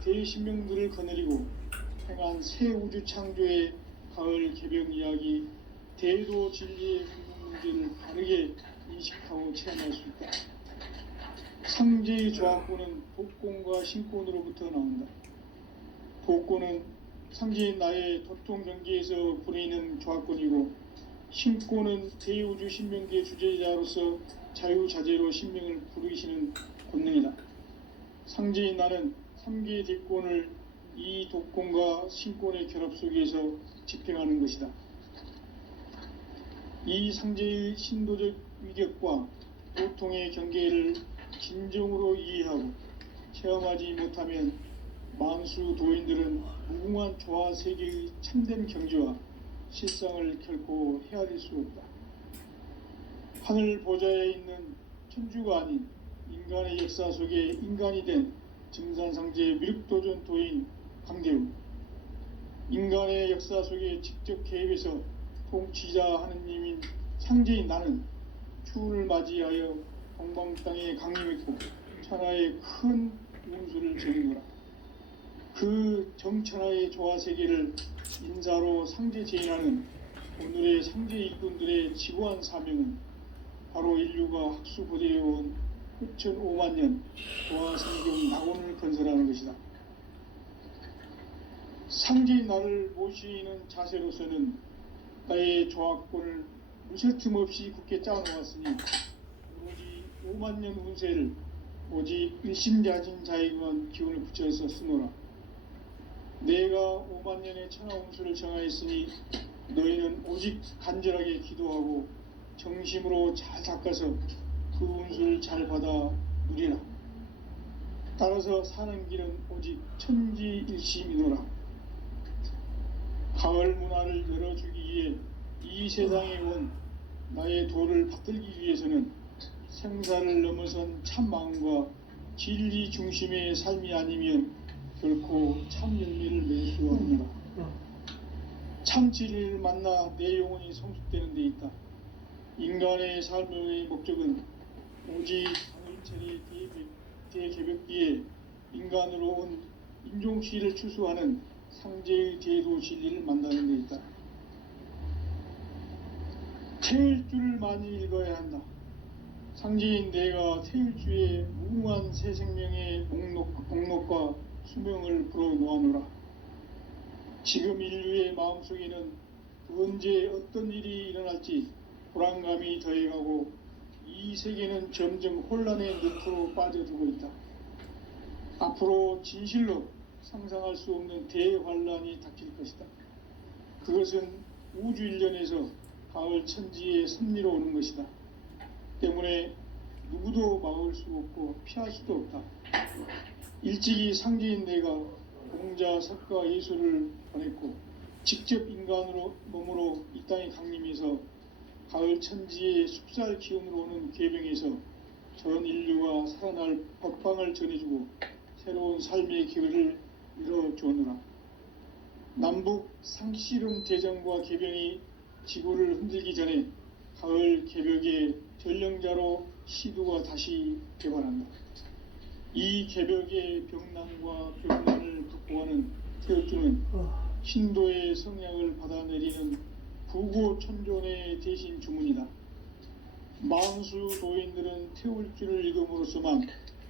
대신명들을 거느리고 행한 새 우주 창조의 가을 개벽 이야기, 대도 진리의 궁극 문제를 바르게 인식하고 체험할 수 있다. 상제의 조합권은 독권과 신권으로부터 나온다. 독권은 상제인 나의 도통 경계에서 부리는 조합권이고, 신권은 대우주 신명기의 주제자로서 자유자재로 신명을 부르시는 권능이다. 상제인 나는 3개의 대권을 이 독권과 신권의 결합 속에서 집행하는 것이다. 이 상제의 신도적 위격과 도통의 경계를 진정으로 이해하고 체험하지 못하면 만수 도인들은 무궁한 조화 세계의 참된 경지와 실상을 결코 헤아릴 수 없다. 하늘 보좌에 있는 천주가 아닌 인간의 역사 속에 인간이 된 증산상제 미륵도전 도인 강대우, 인간의 역사 속에 직접 개입해서 통치자 하느님인 상제인 나는 추운을 맞이하여 동방 땅에 강림했고 천하의 큰 운수를 전하노라. 그 정천하의 조화세계를 인사로 상제 제인하는 오늘의 상제 일꾼들의 지고한 사명은 바로 인류가 학수고대해온 9,500만 년 조화성경 낙원을 건설하는 것이다. 상제인 나를 모시는 자세로서는 나의 조합권을 무쇠틈 없이 굳게 짜놓았으니 오로지 5만 년 운세를 오직 일심자진 자에게만 기운을 붙여서 쓰노라. 내가 5만 년의 천하 운수를 정하였으니 너희는 오직 간절하게 기도하고 정심으로 잘 닦아서 그 운수를 잘 받아 누리라. 따라서 사는 길은 오직 천지일심이노라. 가을 문화를 열어주기 위해 이 세상에 온 나의 도를 받들기 위해서는 생사를 넘어선 참마음과 진리 중심의 삶이 아니면 결코 참 열매를 맺을 수 없노라. 참 진리를 만나 내 영혼이 성숙되는 데 있다. 인간의 삶의 목적은 오직 당일체의 대개벽기에 인간으로 온 인종시를 추수하는 상제의 제도 진리를 만나는 데 있다. 태일주를 많이 읽어야 한다. 상제인 내가 태일주의 무궁한 새 생명의 목록과 수명을 불어놓아노라. 지금 인류의 마음속에는 언제 어떤 일이 일어날지 불안감이 더해가고 이 세계는 점점 혼란의 늪으로 빠져들고 있다. 앞으로 진실로 상상할 수 없는 대환란이 닥칠 것이다. 그것은 우주 일련에서 가을 천지의 섭리로 오는 것이다. 때문에 누구도 막을 수 없고 피할 수도 없다. 일찍이 상제인 내가 공자, 석가, 예수를 보냈고 직접 인간으로 몸으로 이 땅에 강림해서 가을 천지의 숲살 기운으로 오는 계병에서 전 인류가 살아날 법방을 전해주고 새로운 삶의 기회를 이뤄주느라. 남북 상씨름 대전과 계병이 지구를 흔들기 전에 가을 개벽의 전령자로 시두가 다시 개발한다. 이 개벽의 병난과 병난을 극복하는 태엽주는 신도의 성향을 받아내리는 부고천존의 대신 주문이다. 만수 도인들은 태울주를 읽음으로써만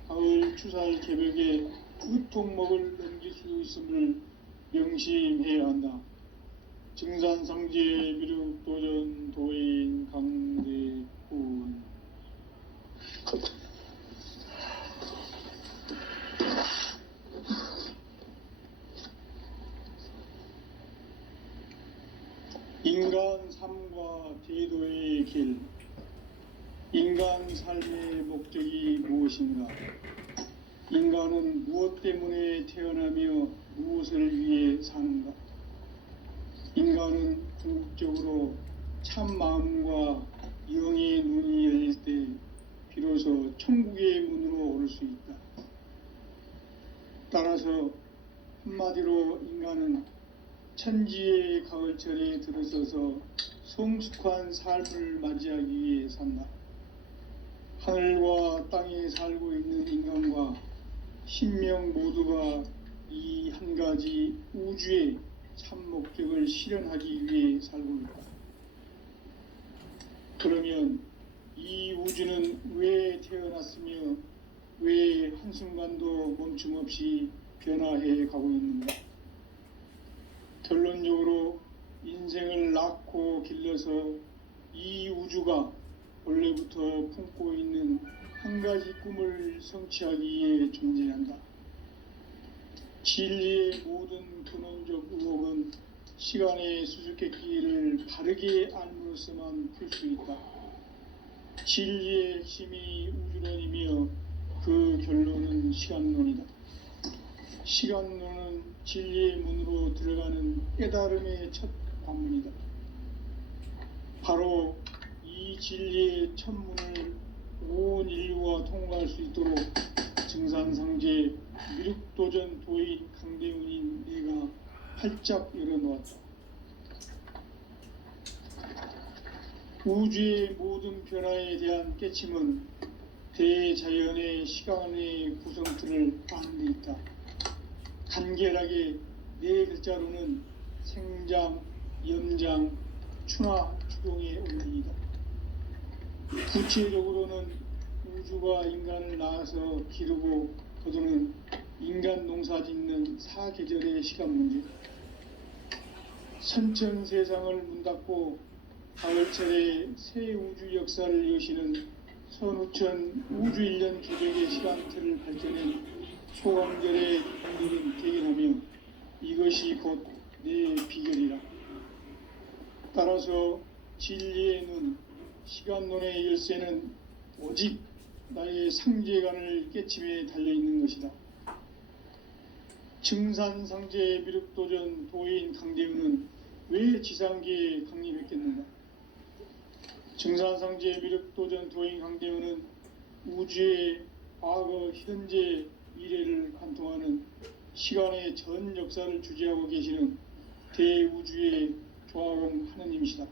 가을 추살 개벽의 끝통목을 넘길 수 있음을 명심해야 한다. 증산상제 미륵도전 도인 강대군. 인간 삶과 제도의 길. 인간 삶의 목적이 무엇인가? 인간은 무엇 때문에 태어나며 무엇을 위해 사는가? 인간은 궁극적으로 참 마음과 영의 눈이 열릴 때 비로소 천국의 문으로 오를 수 있다. 따라서 한마디로 인간은 천지의 가을철에 들어서서 성숙한 삶을 맞이하기 위해 산다. 하늘과 땅에 살고 있는 인간과 신명 모두가 이 한 가지 우주의 참 목적을 실현하기 위해 살고 있다. 그러면 이 우주는 왜 태어났으며 왜 한순간도 멈춤 없이 변화해 가고 있는가? 결론적으로 인생을 낳고 길러서 이 우주가 원래부터 품고 있는 한 가지 꿈을 성취하기 위해 존재한다. 진리의 모든 근원적 의혹은 시간의 수수께끼를 바르게 알므로써만 풀 수 있다. 진리의 핵심이 우주론이며 그 결론은 시간론이다. 시간론은 진리의 문으로 들어가는 깨달음의 첫 관문이다. 바로 이 진리의 첫 문을 온 인류가 통과할 수 있도록 증산상제 미륵도전 도인 강대훈인 내가 활짝 열어놓았다. 우주의 모든 변화에 대한 깨침은 대자연의 시간의 구성틀을 아는 데 있다. 간결하게 네 글자로는 생장, 염장, 추나 추동의 원리이다. 구체적으로는 우주가 인간을 낳아서 기르고 거두는 인간 농사 짓는 사계절의 시간 문제, 선천 세상을 문 닫고 가을철에 새 우주 역사를 여시는 선우천 우주 1년 기적의 시간틀을 발견한 소강절의 분들은 대견하며 이것이 곧 내 비결이라. 따라서 진리의 눈, 시간론의 열쇠는 오직 나의 상제관을 깨침에 달려있는 것이다. 증산상제 미륵도전 도인 강대훈은 왜 지상계에 강림했겠는가? 증산상제 미륵도전 도인 강대훈은 우주의 과거, 현재, 미래를 관통하는 시간의 전 역사를 주재하고 계시는 대우주의 조화원 하느님이시다.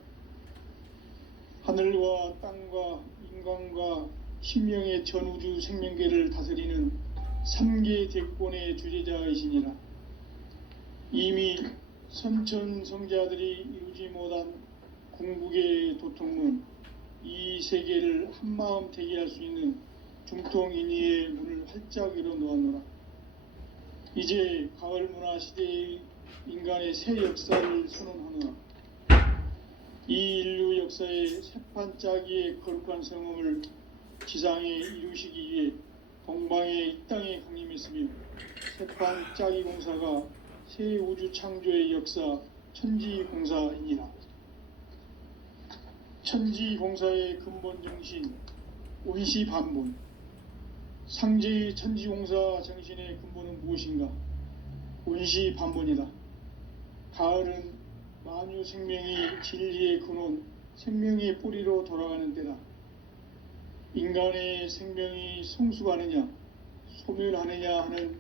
하늘과 땅과 인간과 신명의 전우주 생명계를 다스리는 3계 대권의 주재자이시니라. 이미 선천성자들이 이루지 못한 궁극의 도통문, 이 세계를 한마음 대기할 수 있는 중통인의의 문을 활짝 열어놓았노라. 이제 가을문화 시대의 인간의 새 역사를 선언하노라. 이 인류 역사의 새판짜기의 거룩한 성음을 지상에 이루시기 위해 동방의 이 땅에 강림했으며 새판짜기 공사가 새 우주 창조의 역사 천지공사이니라. 천지공사의 근본 정신 온시반본, 상제의 천지공사 정신의 근본은 무엇인가? 온시반본이다. 가을은 만유 생명이 진리의 근원, 생명의 뿌리로 돌아가는 때다. 인간의 생명이 성숙하느냐, 소멸하느냐 하는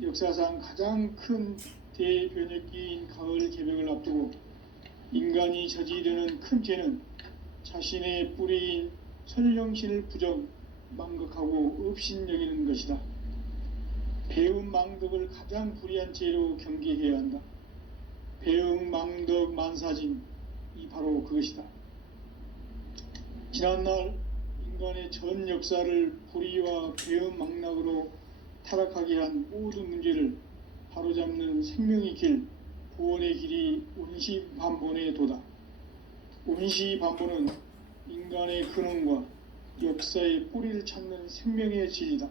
역사상 가장 큰 대변혁기인 가을 개벽을 앞두고 인간이 저지르는 큰 죄는 자신의 뿌리인 선령신을 부정, 망극하고 업신여기는 것이다. 배움 망덕을 가장 불의한 죄로 경계해야 한다. 배움 망덕 만사진, 이 바로 그것이다. 지난날 인간의 전 역사를 불의와 배움 망락으로 타락하게 한 모든 문제를 바로잡는 생명의 길, 구원의 길이 온시반본의 도다. 온시반본은 인간의 근원과 역사의 뿌리를 찾는 생명의 진리다.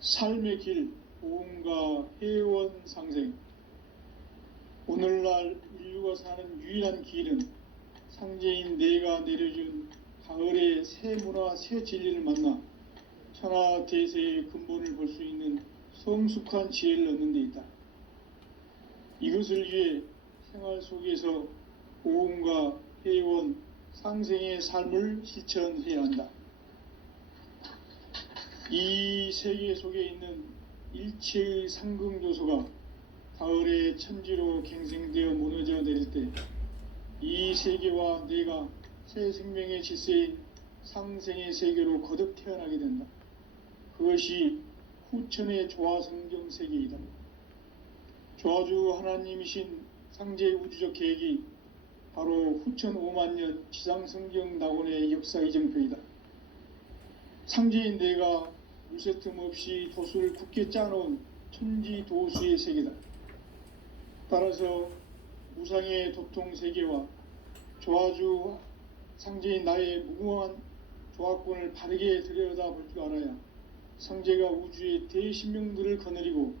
삶의 길, 보험과 회원 상생. 오늘날 인류가 사는 유일한 길은 상제인 내가 내려준 가을의 새 문화, 새 진리를 만나 천하 대세의 근본을 볼 수 있는 성숙한 지혜를 얻는 데 있다. 이것을 위해 생활 속에서 보험과 회원, 상생의 삶을 실천해야 한다. 이 세계 속에 있는 일체의 상극 요소가 가을의 천지로 갱생되어 무너져 내릴 때 이 세계와 내가 새 생명의 질서인 상생의 세계로 거듭 태어나게 된다. 그것이 후천의 조화성경 세계이다. 조화주 하나님이신 상제의 우주적 계획이 바로 후천 5만 년 지상성경 낙원의 역사 이정표이다. 상제인 내가 무쇠틈 없이 도수를 굳게 짜놓은 천지도수의 세계다. 따라서 무상의 도통 세계와 조화주 상제인 나의 무궁한 조화권을 바르게 들여다볼 줄 알아야 상제가 우주의 대신명들을 거느리고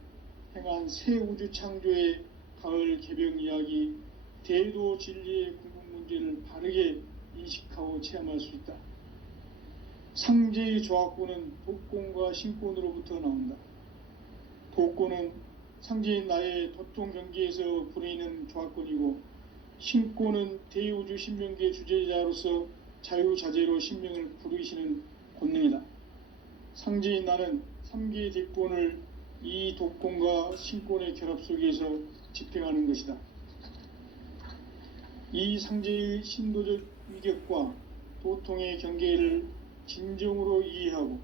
행한 새 우주 창조의 가을 개병 이야기, 대도 진리의 궁극 문제를 바르게 인식하고 체험할 수 있다. 상제의 조화권은 도권과 신권으로부터 나온다. 도권은 상제인 나의 도통 경계에서 부리는 조화권이고, 신권은 대우주 신명계 주제자로서 자유자재로 신명을 부르시는 권능이다. 상제인 나는 3개의 대권을 이 도권과 신권의 결합 속에서 집행하는 것이다. 이 상제의 신도적 위격과 도통의 경계를 진정으로 이해하고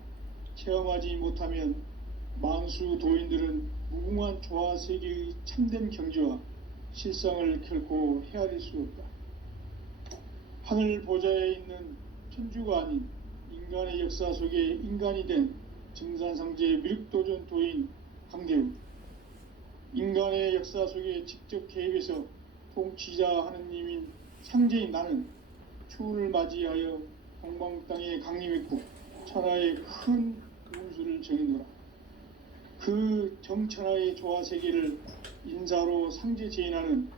체험하지 못하면 만수 도인들은 무궁한 조화 세계의 참된 경지와 실상을 결코 헤아릴 수 없다. 하늘 보좌에 있는 천주가 아닌 인간의 역사 속에 인간이 된 증산상제의 미륵도전 도인 강대우, 인간의 역사 속에 직접 개입해서 통치자 하느님인 상제인 나는 추운을 맞이하여 동방 땅에 강림했고 천하의 큰 운수를 정해노라. 그 정천하의 조화 세계를 인사로 상제 제인하는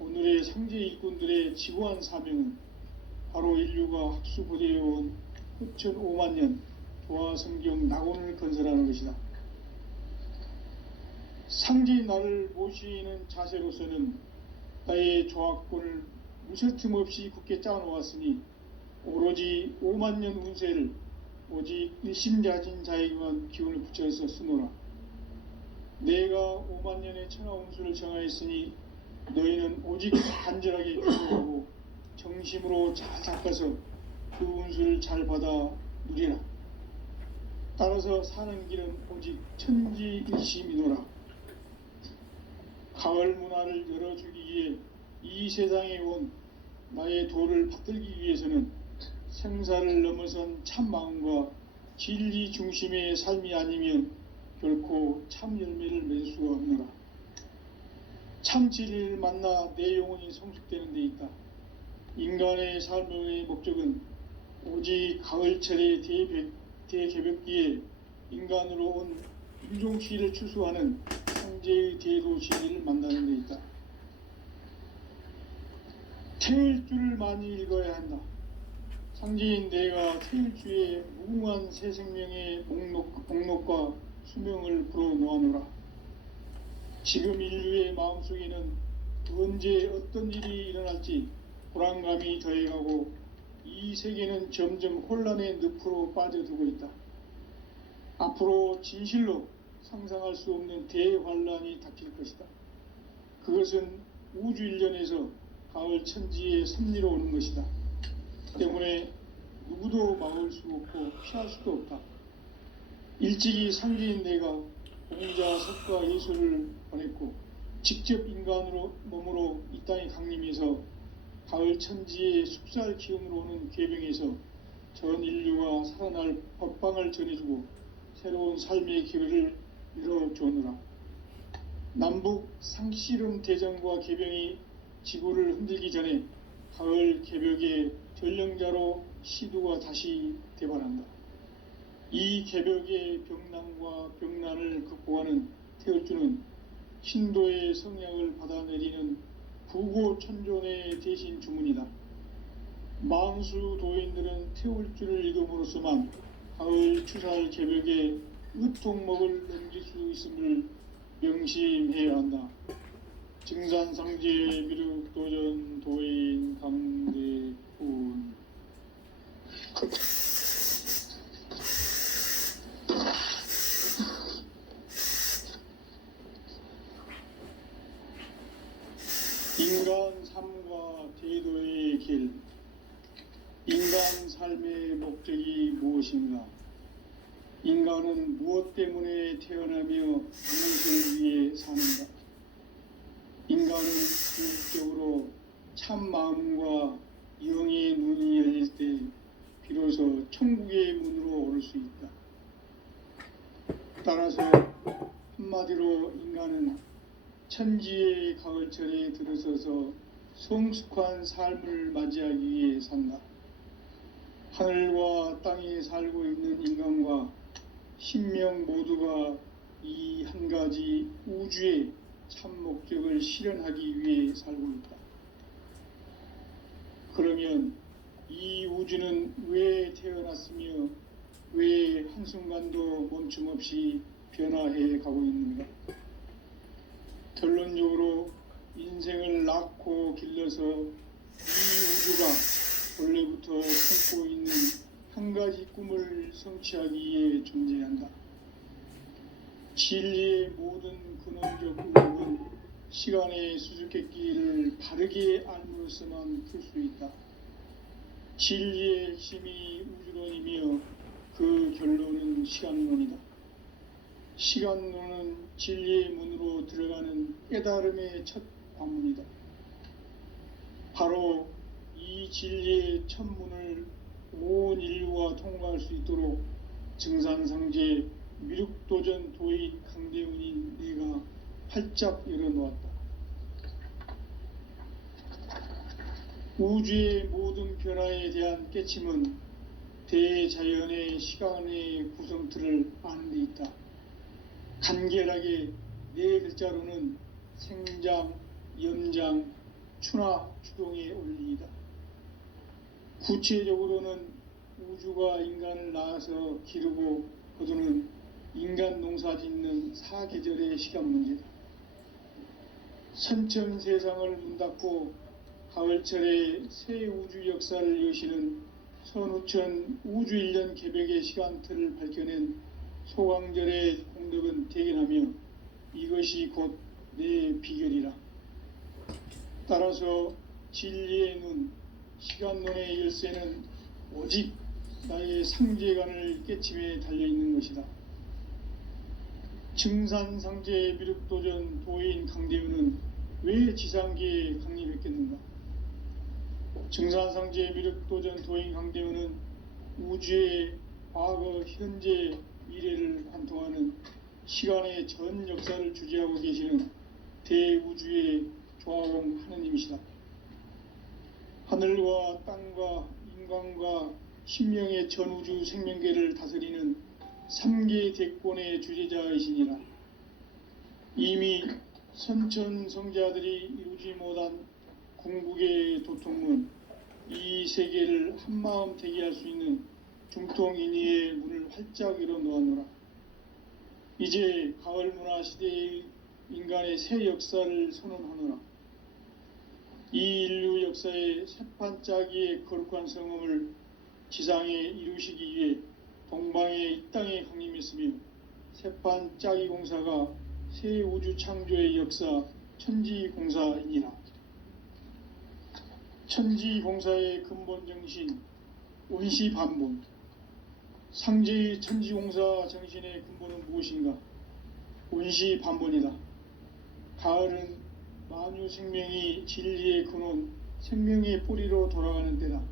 오늘의 상제 일꾼들의 지고한 사명은 바로 인류가 학수고대해온 후천 5만 년 조화 성경 낙원을 건설하는 것이다. 상제인 나를 모시는 자세로서는 나의 조화권을 무쇠틈 없이 굳게 짜놓았으니 오로지 5만 년 운세를 오직 일심자진 자에게만 기운을 붙여서 쓰노라. 내가 5만 년의 천하 운수를 정하였으니 너희는 오직 간절하게 기도하고 정심으로 잘 닦아서 그 운수를 잘 받아 누리라. 따라서 사는 길은 오직 천지일심이노라. 가을 문화를 열어주기 위해 이 세상에 온 나의 도를 받들기 위해서는 생사를 넘어선 참 마음과 진리 중심의 삶이 아니면 결코 참 열매를 맺을 수가 없노라. 참 진리를 만나 내 영혼이 성숙되는 데 있다. 인간의 삶의 목적은 오직 가을철의 대개벽기에 인간으로 온 인종시를 추수하는 상제의 대도 진리를 만나는 데 있다. 태일주를 많이 읽어야 한다. 상제인 내가 태일주의 무궁한 새 생명의 목록과 수명을 불어놓아노라. 지금 인류의 마음속에는 언제 어떤 일이 일어날지 불안감이 더해가고 이 세계는 점점 혼란의 늪으로 빠져들고 있다. 앞으로 진실로 상상할 수 없는 대환란이 닥칠 것이다. 그것은 우주 일련에서 가을 천지의 섭리로 오는 것이다. 때문에 누구도 막을 수 없고 피할 수도 없다. 일찍이 상제인 내가 공자 석가 예수를 보냈고 직접 인간으로 몸으로 이 땅에 강림해서 가을 천지의 숙살 기운으로 오는 계병에서 전 인류가 살아날 법방을 전해주고 새로운 삶의 기회를 이뤄주느라. 남북 상씨름 대전과 계병이 지구를 흔들기 전에 가을 개벽의 전령자로 시두가 다시 대발한다. 이 개벽의 병난과 병난을 극복하는 태울주는 신도의 성향을 받아내리는 부고천존의 대신 주문이다. 만수 도인들은 태울주를 읽음으로써만 가을 추살 개벽의 으통목을 넘길 수 있음을 명심해야 한다. 증산상제 미륵도전 도인 강대훈. 인간 삶과 제도의 길. 인간 삶의 목적이 무엇인가? 인간은 무엇 때문에 태어나며 무엇을 위해 사는가? 인간은 궁극적으로 참 마음과 영의 눈이 열릴 때 비로소 천국의 문으로 오를 수 있다. 따라서 한마디로 인간은 천지의 가을철에 들어서서 성숙한 삶을 맞이하기 위해 산다. 하늘과 땅에 살고 있는 인간과 신명 모두가 이 한 가지 우주의 참 목적을 실현하기 위해 살고 있다. 그러면 이 우주는 왜 태어났으며 왜 한순간도 멈춤 없이 변화해 가고 있는가? 결론적으로 인생을 낳고 길러서 이 우주가 원래부터 품고 있는 한 가지 꿈을 성취하기 위해 존재한다. 진리의 모든 근원적 의혹은 시간의 수수께끼를 바르게 알므로서만 풀 수 있다. 진리의 핵심이 우주론이며 그 결론은 시간론이다. 시간론은 진리의 문으로 들어가는 깨달음의 첫 관문이다. 바로 이 진리의 첫 문을 온 인류가 통과할 수 있도록 증산상제 미륵도전 도인 강대훈인 내가 활짝 열어놓았다. 우주의 모든 변화에 대한 깨침은 대자연의 시간의 구성틀을 아는 데 있다. 간결하게 네 글자로는 생장, 염장, 추나 추동의 원리이다. 구체적으로는 우주가 인간을 낳아서 기르고 거두는 인간 농사 짓는 사계절의 시간 문제다. 선천 세상을 문 닫고 가을철에 새 우주 역사를 여시는 선우천 우주 1년 개벽의 시간틀을 밝혀낸 소강절의 공덕은 대견하며 이것이 곧 내 비결이라. 따라서 진리의 눈, 시간론의 열쇠는 오직 나의 상제관을 깨침에 달려있는 것이다. 증산상제 미륵도전 도인 강대훈은 왜 지상계에 강림했겠는가? 증산상제 미륵도전 도인 강대훈은 우주의 과거, 현재, 미래를 관통하는 시간의 전 역사를 주재하고 계시는 대우주의 조화공 하느님이시다. 하늘과 땅과 인간과 신명의 전우주 생명계를 다스리는 3계 대권의 주재자이시니라. 이미 선천성자들이 이루지 못한 궁극의 도통문, 이 세계를 한마음 되게 할 수 있는 중통인의의 문을 활짝 열어놓았노라. 이제 가을 문화 시대의 인간의 새 역사를 선언하노라. 이 인류 역사의 새판짜기의 거룩한 성음을 지상에 이루시기 위해 동방의 이 땅에 강림했으며 새판짜기 공사가 새 우주 창조의 역사 천지공사이니라. 천지공사의 근본 정신 원시반본, 상제의 천지공사 정신의 근본은 무엇인가? 원시반본이다. 가을은 만유 생명이 진리의 근원, 생명의 뿌리로 돌아가는 때다.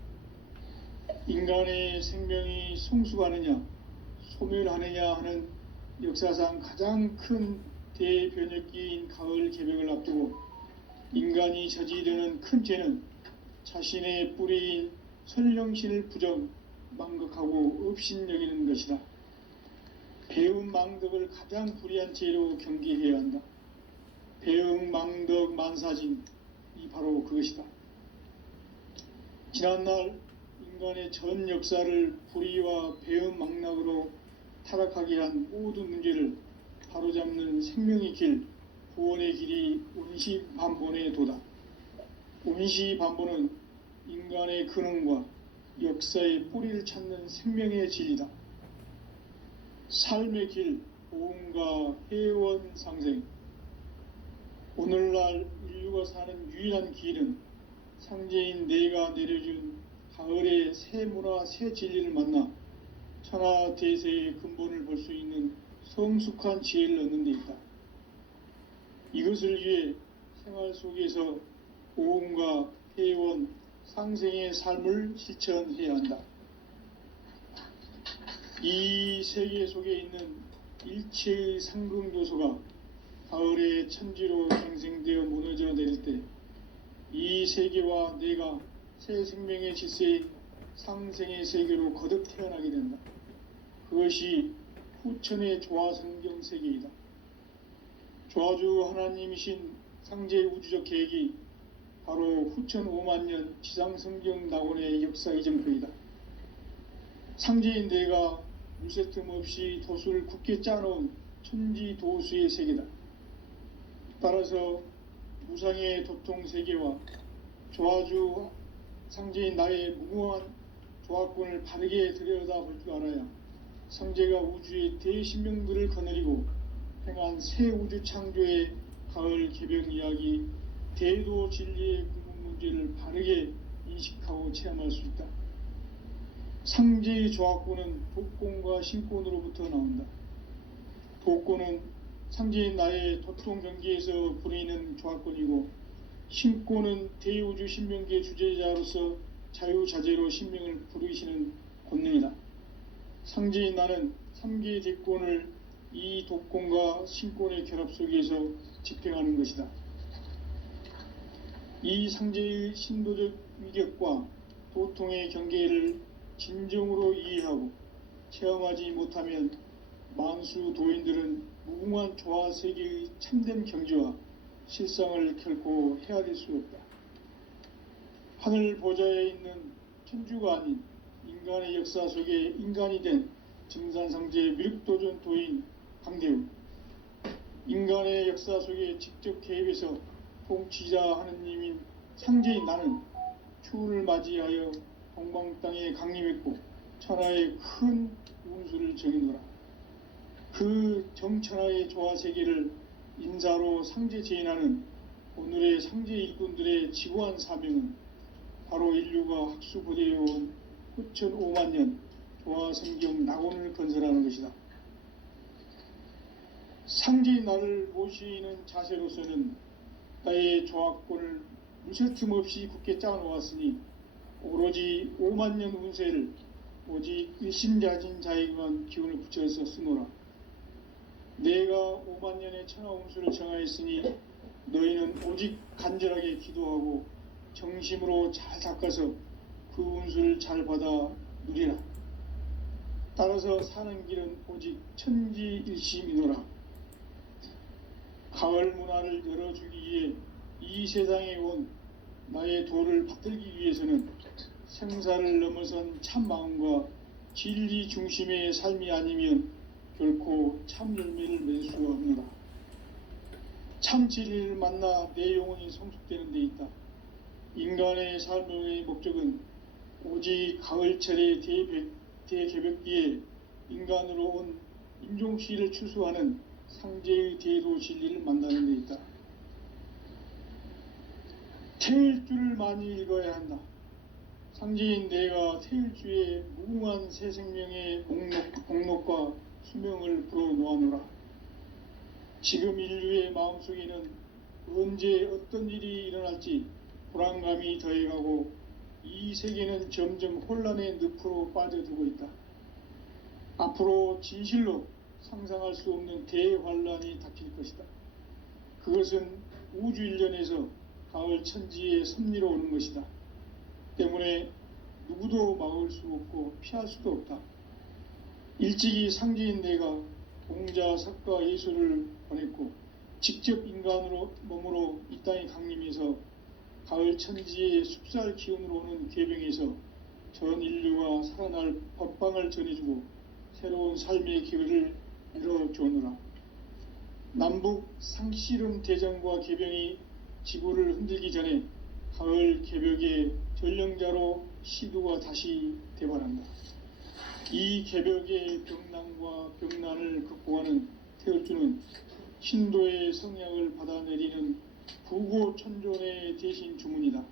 인간의 생명이 성숙하느냐, 소멸하느냐 하는 역사상 가장 큰 대변혁기인 가을 개벽을 앞두고 인간이 저지르는 큰 죄는 자신의 뿌리인 선령신을 부정, 망극하고 업신여기는 것이다. 배움 망덕을 가장 불의한 죄로 경계해야 한다. 배움 망덕 만사진, 이 바로 그것이다. 지난날 인간의 전 역사를 불의와 배움 망락으로 타락하게 한 모든 문제를 바로잡는 생명의 길, 구원의 길이 원시반본의 도다. 원시반본은 인간의 근원과 역사의 뿌리를 찾는 생명의 진리다. 삶의 길, 보험과 회원 상생. 오늘날 인류가 사는 유일한 길은 상제인 내가 내려준 가을의 새 문화, 새 진리를 만나 천하 대세의 근본을 볼 수 있는 성숙한 지혜를 얻는 데 있다. 이것을 위해 생활 속에서 보험과 회원, 상생의 삶을 실천해야 한다. 이 세계 속에 있는 일체의 상승요소가 가을의 천지로 갱생되어 무너져 내릴 때 이 세계와 내가 새 생명의 질서의 상생의 세계로 거듭 태어나게 된다. 그것이 후천의 조화성경 세계이다. 조화주 하나님이신 상제의 우주적 계획이 바로 후천 5만년 지상성경 낙원의 역사 이전표이다. 상제인 내가 물새 틈 없이 도수를 굳게 짜놓은 천지도수의 세계다. 따라서 무상의 도통세계와 조화주 상제인 나의 무궁한 조화권을 바르게 들여다볼 줄 알아야 상제가 우주의 대신명들을 거느리고 행한 새 우주 창조의 가을 개벽 이야기 대도 진리의 궁극 문제를 바르게 인식하고 체험할 수 있다. 상제의 조화권은 도권과 신권으로부터 나온다. 도권은 상제인 나의 도통 경계에서 부리는 조화권이고, 신권은 대우주 신명계 주제자로서 자유자재로 신명을 부르시는 권능이다. 상제인 나는 3개의 대권을 이 도권과 신권의 결합 속에서 집행하는 것이다. 이 상제의 신도적 위격과 도통의 경계를 진정으로 이해하고 체험하지 못하면 만수 도인들은 무궁한 조화세계의 참된 경지와 실상을 결코 헤아릴 수 없다. 하늘 보좌에 있는 천주가 아닌 인간의 역사 속에 인간이 된 증산상제의 미륵도전 도인 강대우, 인간의 역사 속에 직접 개입해서 통치자 하느님인 상제인 나는 추운을 맞이하여 동방 땅에 강림했고 천하의 큰 운수를 정해노라. 그 정천하의 조화세계를 인사로 상제 제인하는 오늘의 상제 일꾼들의 지고한 사명은 바로 인류가 학수부대해온 후천 5만년 조화성경 낙원을 건설하는 것이다. 상제인 나를 모시는 자세로서는 나의 조화권을 무쇠 틈 없이 굳게 짜놓았으니 오로지 5만년 운세를 오직 일심자진 자에게만 기운을 붙여서 쓰노라. 내가 5만년의 천하 운수를 정하였으니 너희는 오직 간절하게 기도하고 정심으로 잘 닦아서 그 운수를 잘 받아 누리라. 따라서 사는 길은 오직 천지일심이노라. 가을 문화를 열어주기 위해 이 세상에 온 나의 도를 받들기 위해서는 생사를 넘어선 참 마음과 진리 중심의 삶이 아니면 결코 참 열매를 맺을 수 없노라. 참 진리를 만나 내 영혼이 성숙되는 데 있다. 인간의 삶의 목적은 오직 가을철의 대개벽기에 인간으로 온 인종시를 추수하는 상제의 대도 진리를 만나는 데 있다. 태일주를 많이 읽어야 한다. 상제인 내가 태일주의 무궁한 새 생명의 목록과 수명을 불어놓아노라. 지금 인류의 마음속에는 언제 어떤 일이 일어날지 불안감이 더해가고 이 세계는 점점 혼란의 늪으로 빠져들고 있다. 앞으로 진실로 상상할 수 없는 대환란이 닥칠 것이다. 그것은 우주 일련에서 가을 천지의 섭리로 오는 것이다. 때문에 누구도 막을 수 없고 피할 수도 없다. 일찍이 상제인 내가 공자, 석가, 예수를 보냈고 직접 인간으로 몸으로 이 땅에 강림해서 가을 천지의 숲살 기운으로 오는 계병에서 전 인류가 살아날 법방을 전해주고 새로운 삶의 기회를 열어주오노라. 남북 상씨름 대전과 계병이 지구를 흔들기 전에 가을 개벽의 전령자로 시두가 다시 대발한다. 이 개벽의 병난과 병난을 극복하는 태울주는 신도의 성향을 받아내리는 부고천존의 대신 주문이다.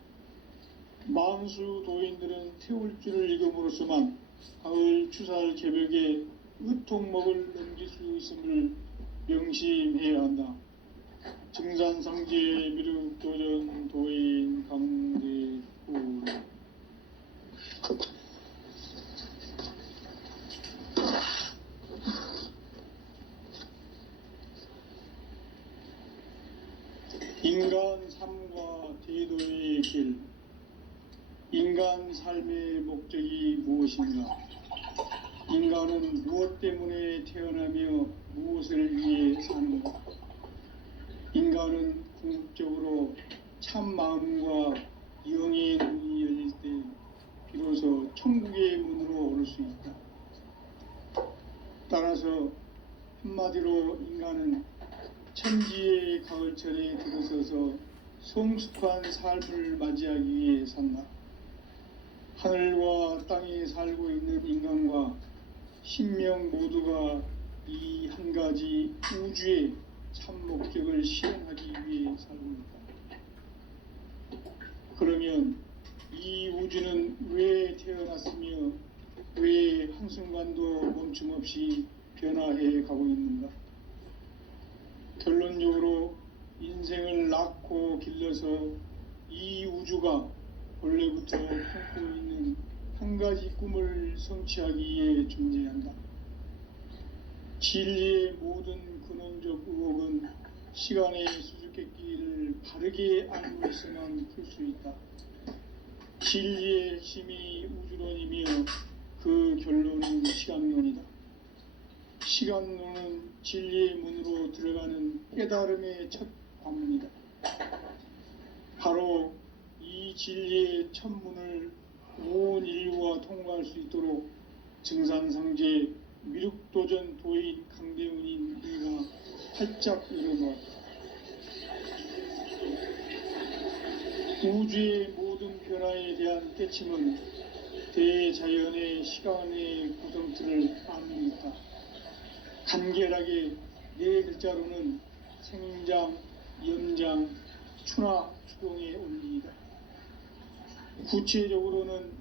만수 도인들은 태울주를 읽음으로써만 가을 추살 개벽에 으통먹을 넘길 수 있음을 명심해야 한다. 증산상제 미륵도전 도인 강대우. 인간 삶과 대도의 길. 인간 삶의 목적이 무엇인가? 인간은 무엇 때문에 태어나며 무엇을 위해 사는가? 인간은 궁극적으로 참 마음과 영의 문이 열릴 때 비로소 천국의 문으로 오를 수 있다. 따라서 한마디로 인간은 천지의 가을철에 들어서서 성숙한 삶을 맞이하기 위해 산다. 하늘과 땅에 살고 있는 인간과 신명 모두가 이 한 가지 우주의 참 목적을 실현하기 위해 살고 있다. 그러면 이 우주는 왜 태어났으며 왜 한순간도 멈춤 없이 변화해 가고 있는가? 결론적으로 인생을 낳고 길러서 이 우주가 원래부터 품고 있는 한 가지 꿈을 성취하기 위해 존재한다. 진리의 모든 근원적 의혹은 시간의 수수께끼를 바르게 알고 있어만 풀 수 있다. 진리의 핵심이 우주론이며 그 결론은 시간론이다. 시간론은 진리의 문으로 들어가는 깨달음의 첫 관문이다. 바로 이 진리의 첫 문을 온 인류가 통과할 수 있도록 증산상제 미륵도전 도인 강대훈인 이가 활짝 열어놓았다. 우주의 모든 변화에 대한 깨침은 대자연의 시간의 구성틀을 아는 있다. 간결하게 네 글자로는 생장, 연장, 추나 추동의 원리이다. 구체적으로는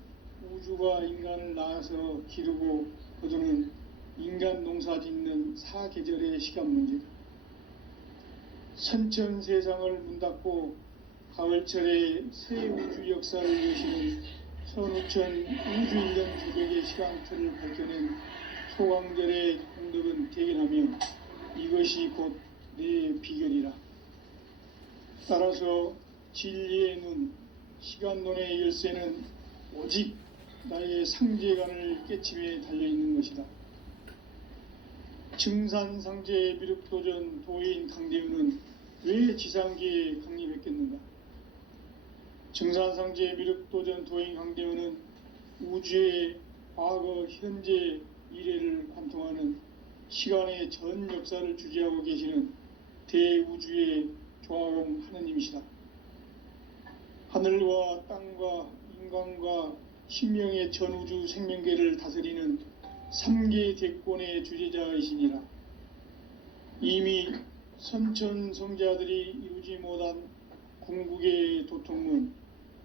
우주가 인간을 낳아서 기르고 거두는 인간 농사 짓는 사계절의 시간 문제다. 선천 세상을 문 닫고 가을철에 새 우주 역사를 여시는 선우천 우주 1년 개벽의 시간틀을 밝혀낸 소강절의 공덕은 대견하며 이것이 곧 내 비결이라. 따라서 진리의 눈, 시간론의 열쇠는 오직 나의 상제관을 깨침에 달려있는 것이다. 증산상제 미륵도전 도인 강대훈은 왜 지상계에 강림했겠는가? 증산상제 미륵도전 도인 강대훈은 우주의 과거, 현재, 미래를 관통하는 시간의 전 역사를 주재하고 계시는 대우주의 조화공 하느님이시다. 하늘과 땅과 인간과 신명의 전우주 생명계를 다스리는 3계 대권의 주재자이시니라. 이미 선천성자들이 이루지 못한 궁극의 도통문,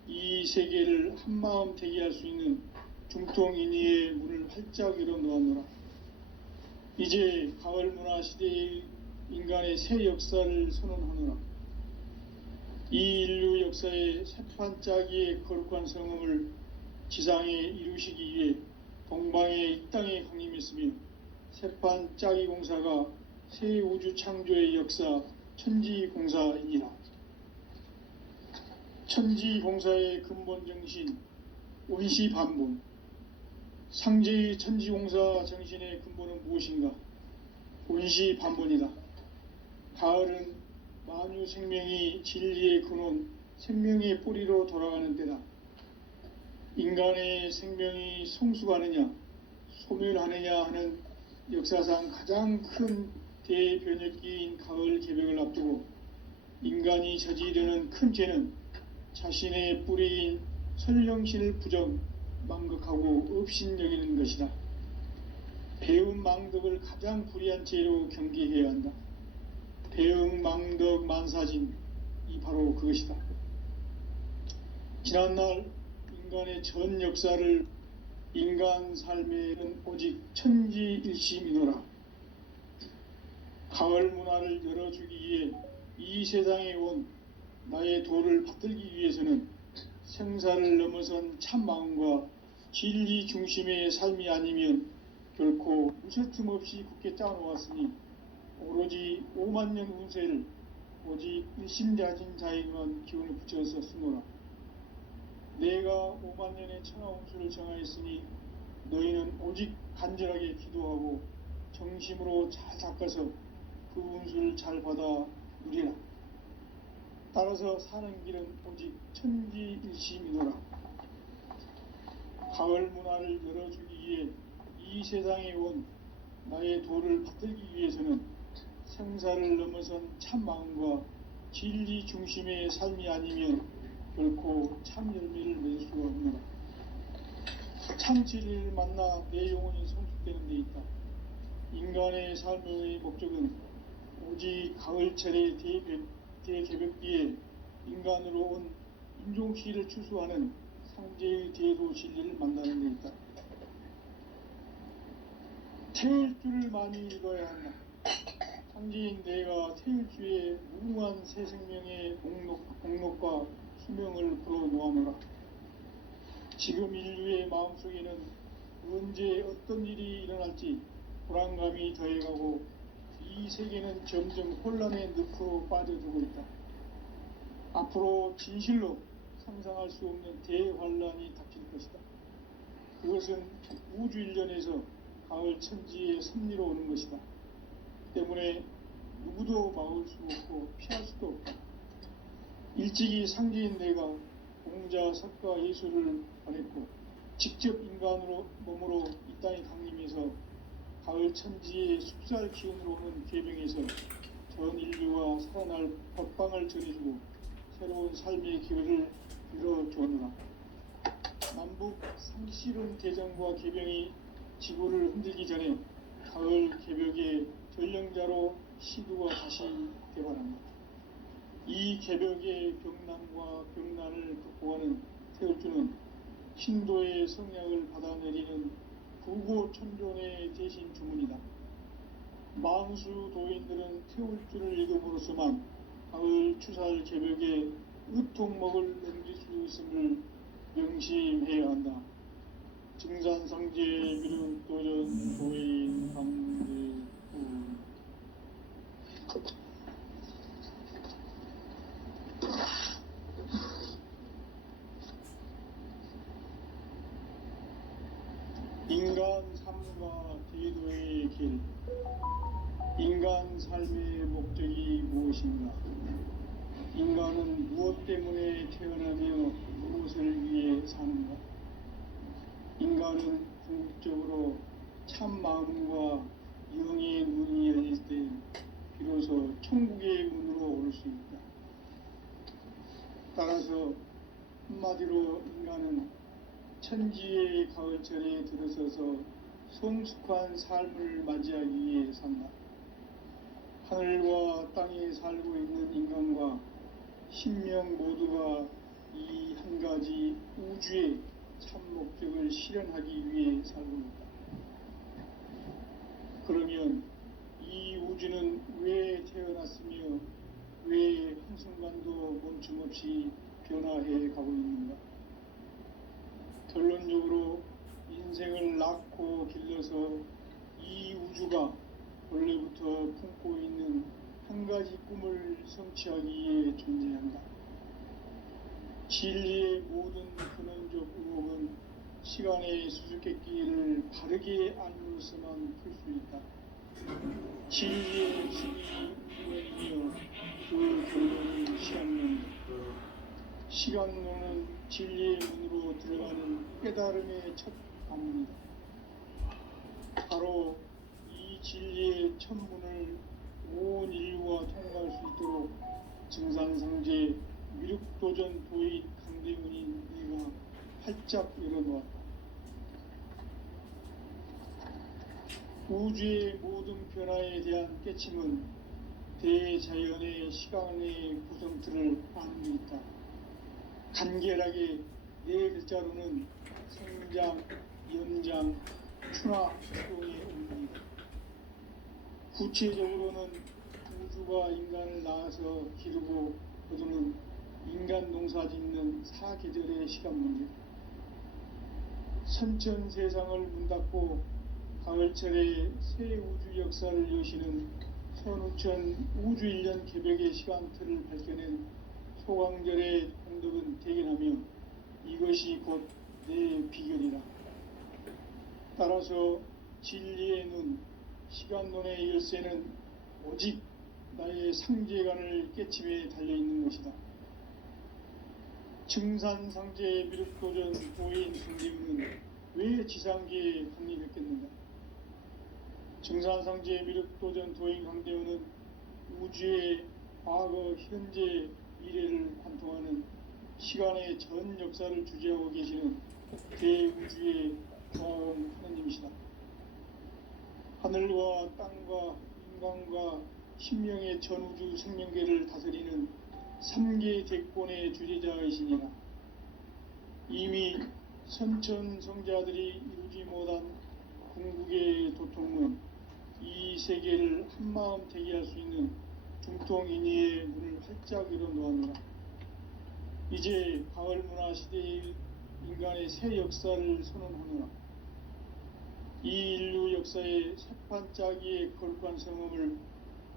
이 세계를 한마음 되게 할 수 있는 중통인의의 문을 활짝 열어놓았노라. 이제 가을 문화 시대의 인간의 새 역사를 선언하노라. 이 인류 역사의 새판짜기의 거룩한 성음을 지상에 이루시기 위해 동방의 이 땅에 강림했으며 새판짜기 공사가 새 우주 창조의 역사 천지공사이니라. 천지공사의 근본 정신 원시반본, 상제의 천지공사 정신의 근본은 무엇인가? 원시반본이다. 가을은 만유 생명이 진리의 근원, 생명의 뿌리로 돌아가는 때다. 인간의 생명이 성숙하느냐, 소멸하느냐 하는 역사상 가장 큰 대변혁기인 가을 개벽을 앞두고 인간이 저지르는 큰 죄는 자신의 뿌리인 설령신을 부정, 망극하고 업신여기는 것이다. 배움 망덕을 가장 불의한 죄로 경계해야 한다. 배움 망덕 만사진이 바로 그것이다. 지난날 인간의 전 역사를 인간 삶에는 오직 천지일심이노라. 가을 문화를 열어주기 위해 이 세상에 온 나의 도를 받들기 위해서는 생사를 넘어선 참마음과 진리 중심의 삶이 아니면 결코 무쇠틈 없이 굳게 짜놓았으니 오로지 5만 년 운세를 오직 일심자진 자에게만 기운을 붙여서 쓰노라. 내가 5만 년의 천하 운수를 정하였으니 너희는 오직 간절하게 기도하고 정심으로 잘 닦아서 그 운수를 잘 받아 누리라. 따라서 사는 길은 오직 천지일심이노라. 가을 문화를 열어주기 위해 이 세상에 온 나의 도를 받들기 위해서는 생사를 넘어선 참마음과 진리 중심의 삶이 아니면 결코 참 열매를 맺을 수가 없노라. 참 진리를 만나 내 영혼이 성숙되는 데 있다. 인간의 삶의 목적은 오직 가을철의 대개벽기에 인간으로 온 인종시를 추수하는 상제의 대도 진리를 만나는 데 있다. 태일 줄을 많이 읽어야 한다. 상제인 내가 태일주의 무궁한 새 생명의 공록과 수명을 불어놓아노라. 지금 인류의 마음속에는 언제 어떤 일이 일어날지 불안감이 더해가고 이 세계는 점점 혼란의 늪으로 빠져들고 있다. 앞으로 진실로 상상할 수 없는 대환란이 닥칠 것이다. 그것은 우주 일련에서 가을 천지의 섭리로 오는 것이다. 때문에 누구도 막을 수 없고 피할 수도 없다. 일찍이 상제인 내가 공자, 석가, 예수를 보냈고 직접 인간으로 몸으로 이 땅에 강림해서 가을 천지의 숲살 기운으로 오는 계병에서 전 인류가 살아날 법방을 전해주고 새로운 삶의 기회를 열어주었노라. 남북 상실은 대장과 계병이 지구를 흔들기 전에 가을 개벽의 전령자로 시두가 다시 개발합니다. 이 개벽의 병난과 병난을 극복하는 태울주는 신도의 성약을 받아내리는 구고천존의 대신 주문이다. 망수 도인들은 태울주를 읽음으로써만 가을 추살 개벽의 의통목을 넘길 수 있음을 명심해야 한다. 증산상제 미륵도전 도인 강대구. 인간 삶과 제도의 길. 인간 삶의 목적이 무엇인가? 인간은 무엇 때문에 태어나며 무엇을 위해 사는가? 인간은 궁극적으로 참 마음과 영의 문이 열릴 때 비로소 천국의 문으로 올 수 있다. 따라서 한마디로 인간은 천지의 가을철에 들어서서 성숙한 삶을 맞이하기 위해 산다. 하늘과 땅에 살고 있는 인간과 신명 모두가 이 한 가지 우주의 참 목적을 실현하기 위해 살고 있다. 그러면 이 우주는 왜 태어났으며 왜 한순간도 멈춤없이 변화해 가고 있는가? 결론적으로 인생을 낳고 길러서 이 우주가 원래부터 품고 있는 한 가지 꿈을 성취하기 위해 존재한다. 진리의 모든 근원적 의혹은 시간의 수수께끼를 바르게 알므로서만 풀 수 있다. 진리의 힘이 우주이며 그 결론은 시간론이다. 시간론은 진리의 문으로 들어가는 깨달음의 첫 방문이다. 바로 이 진리의 첫 문을 온 인류가 통과할 수 있도록 증산상제 미륵도전 도인 강대문인 네가 활짝 열어놓았다. 우주의 모든 변화에 대한 깨침은 대자연의 시간의 구성틀을 아는 데 있다. 간결하게 네 글자로는 생장, 연장 춘화 활동에 옮깁니다. 구체적으로는 우주가 인간을 낳아서 기르고 거두는 인간 농사 짓는 사계절의 시간 문제, 선천 세상을 문 닫고 가을철에 새 우주 역사를 여시는 선우천 우주 1년 개벽의 시간틀을 밝혀낸 소강절의 공덕은 대견하며 이것이 곧 내 비결이라. 따라서 진리의 눈, 시간론의 열쇠는 오직 나의 상제관을 깨침에 달려있는 것이다. 증산상제의 미륵도전 도인 강대우는 왜 지상계에 강림했겠는가? 증산상제의 미륵도전 도인 강대우는 우주의 과거, 현재, 미래를 관통하는 시간의 전 역사를 주재하고 계시는 대우주의 과음 하느님이시다. 하늘과 땅과 인간과 신명의 전우주 생명계를 다스리는 3계 대권의 주재자이시니라. 이미 선천성자들이 이루지 못한 궁극의 도통은 이 세계를 한마음 되게 할 수 있는 중통인의의 문을 활짝 열어놓았노라. 이제 가을 문화 시대의 인간의 새 역사를 선언하노라. 이 인류 역사의 새판짜기의 거룩한 성음을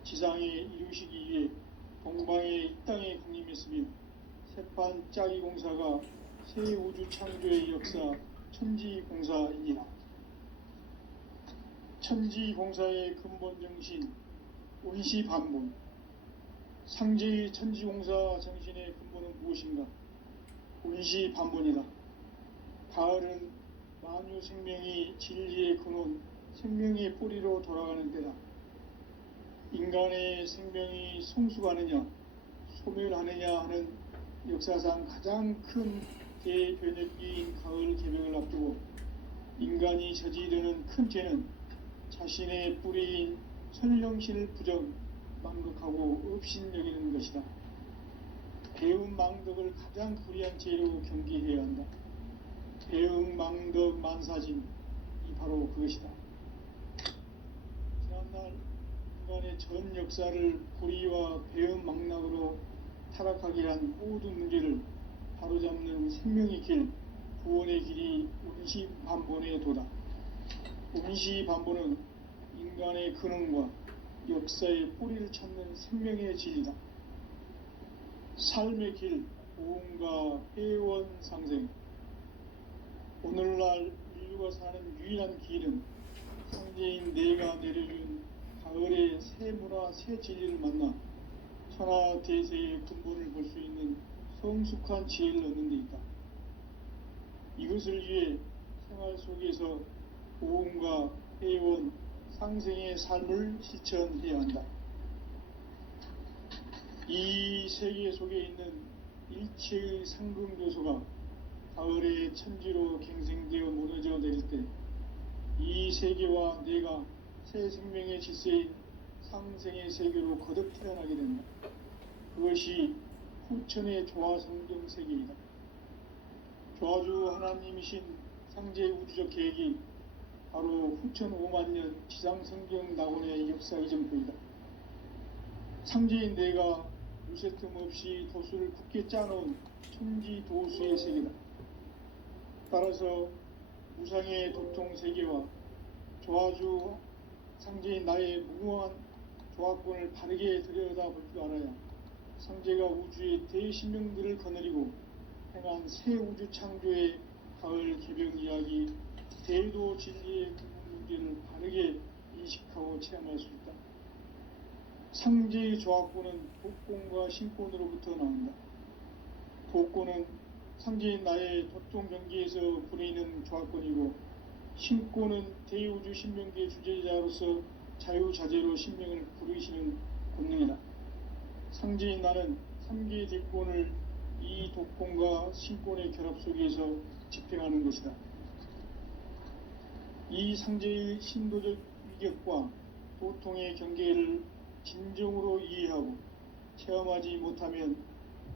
지상에 이루시기 위해 동방의 이 땅에 강림했으며 새판짜기 공사가 새 우주 창조의 역사 천지공사이니라. 천지공사의 근본 정신 원시반본, 상제의 천지공사 정신의 근본은 무엇인가? 원시반본이다. 가을은 만유 생명이 진리의 근원, 생명의 뿌리로 돌아가는 때다. 인간의 생명이 성숙하느냐, 소멸하느냐 하는 역사상 가장 큰 대변혁기인 가을 개벽을 앞두고 인간이 저지르는 큰 죄는 자신의 뿌리인 선령신을 부정, 망극하고 업신여기는 것이다. 배움 망덕을 가장 불의한 죄로 경계해야 한다. 배움 망덕 만사짐이 바로 그것이다. 지난날 인간의 전 역사를 불의와 배움 망락으로 타락하게 한 모든 문제를 바로잡는 생명의 길, 구원의 길이 원시반본의 도다. 원시반본은 인간의 근원과 역사의 뿌리를 찾는 생명의 진리다. 삶의 길, 보험과 회원 상생. 오늘날 인류가 사는 유일한 길은 상제인 내가 내려준 가을의 새 문화, 새 진리를 만나 천하 대세의 근본을 볼 수 있는 성숙한 지혜를 얻는 데 있다. 이것을 위해 생활 속에서 보험과 회원, 상생의 삶을 실천해야 한다. 이 세계 속에 있는 일체의 상금 요소가 가을의 천지로 갱생되어 무너져 내릴 때 이 세계와 내가 새 생명의 질서인 상생의 세계로 거듭 태어나게 된다. 그것이 후천의 조화성경 세계이다. 조화주 하나님이신 상제의 우주적 계획이 바로 후천 5만년 지상성경 낙원의 역사 이전표이다. 상제인 내가 유세 틈 없이 도수를 굳게 짜놓은 천지 도수의 세계다. 따라서 무상의 도통 세계와 조화주 상제인 나의 무궁한 조화권을 바르게 들여다볼 줄 알아야 상제가 우주의 대신명들을 거느리고 행한 새 우주 창조의 가을 개벽 이야기, 대도 진리의 문제를 바르게 인식하고 체험할 수 있다. 상제의 조화권은 독권과 신권으로부터 나온다. 독권은 상제인 나의 도통 경계에서 부리는 조화권이고, 신권은 대우주 신명계 주제자로서 자유자재로 신명을 부르시는 권능이다. 상제인 나는 3계 대권을 이 독권과 신권의 결합 속에서 집행하는 것이다. 이 상제의 신도적 위격과 도통의 경계를 진정으로 이해하고 체험하지 못하면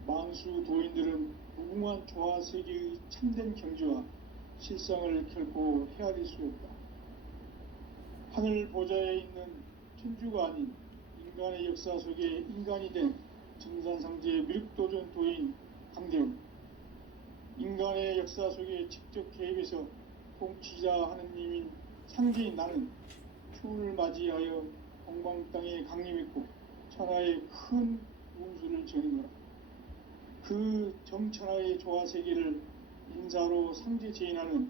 만수 도인들은 무궁한 조화 세계의 참된 경지와 실상을 결코 헤아릴 수 없다. 하늘 보좌에 있는 천주가 아닌 인간의 역사 속에 인간이 된 정산상제의 미륵도전 도인 강대훈, 인간의 역사 속에 직접 개입해서 통치자 하느님인 상제인 나는 추운을 맞이하여 동방 땅에 강림했고 천하의 큰 운수를 전해노라. 그 정천하의 조화세계를 인사로 상제 제인하는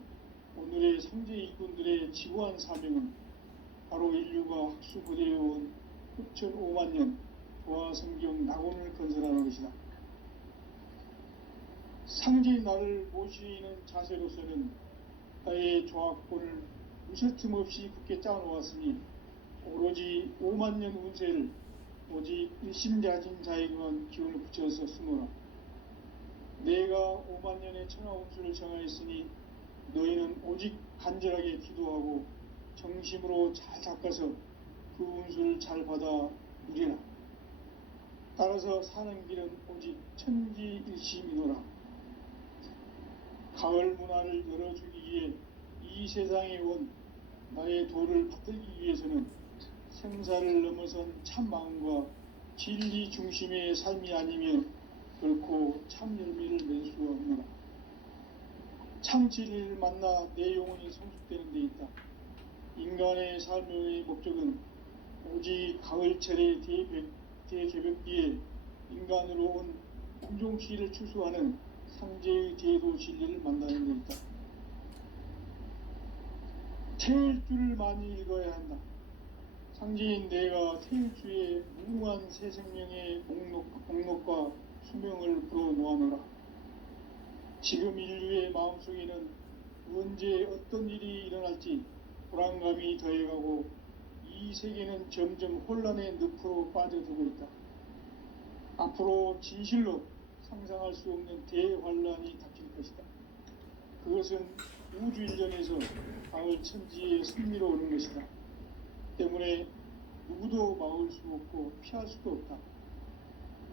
오늘의 상제 이군들의 지구한 사명은 바로 인류가 학수고대해온 흡천 5만 년 조화성경 낙원을 건설하는 것이다. 상제의 나를 모시는 자세로서는 나의 조합권을 무쇠틈 없이 굳게 짜놓았으니 오로지 5만 년 운세를 오직 일심자진 자에게만 기운을 붙여서 쓰노라. 내가 5만 년의 천하 운수를 정하였으니 너희는 오직 간절하게 기도하고 정심으로 잘 닦아서 그 운수를 잘 받아 누리라. 따라서 사는 길은 오직 천지일심이노라. 가을 문화를 열어주기 위해 이 세상에 온 나의 도를 받들기 위해서는 생사를 넘어선 참 마음과 진리 중심의 삶이 아니면 결코 참 열매를 낼 수 없노라. 참 진리를 만나 내 영혼이 성숙되는 데 있다. 인간의 삶의 목적은 오직 가을철의 대개벽기에 인간으로 온 공종시를 추수하는 상제의 대도 진리를 만나는 데 있다. 태일 줄을 많이 읽어야 한다. 상제인 내가 태일주의 무궁한 새 생명의 목록과 수명을 풀어놓아노라. 지금 인류의 마음속에는 언제 어떤 일이 일어날지 불안감이 더해가고 이 세계는 점점 혼란의 늪으로 빠져들고 있다. 앞으로 진실로 상상할 수 없는 대환란이 닥칠 것이다. 그것은 우주 일전에서 가을 천지의 승리로 오는 것이다. 때문에 누구도 막을 수 없고 피할 수도 없다.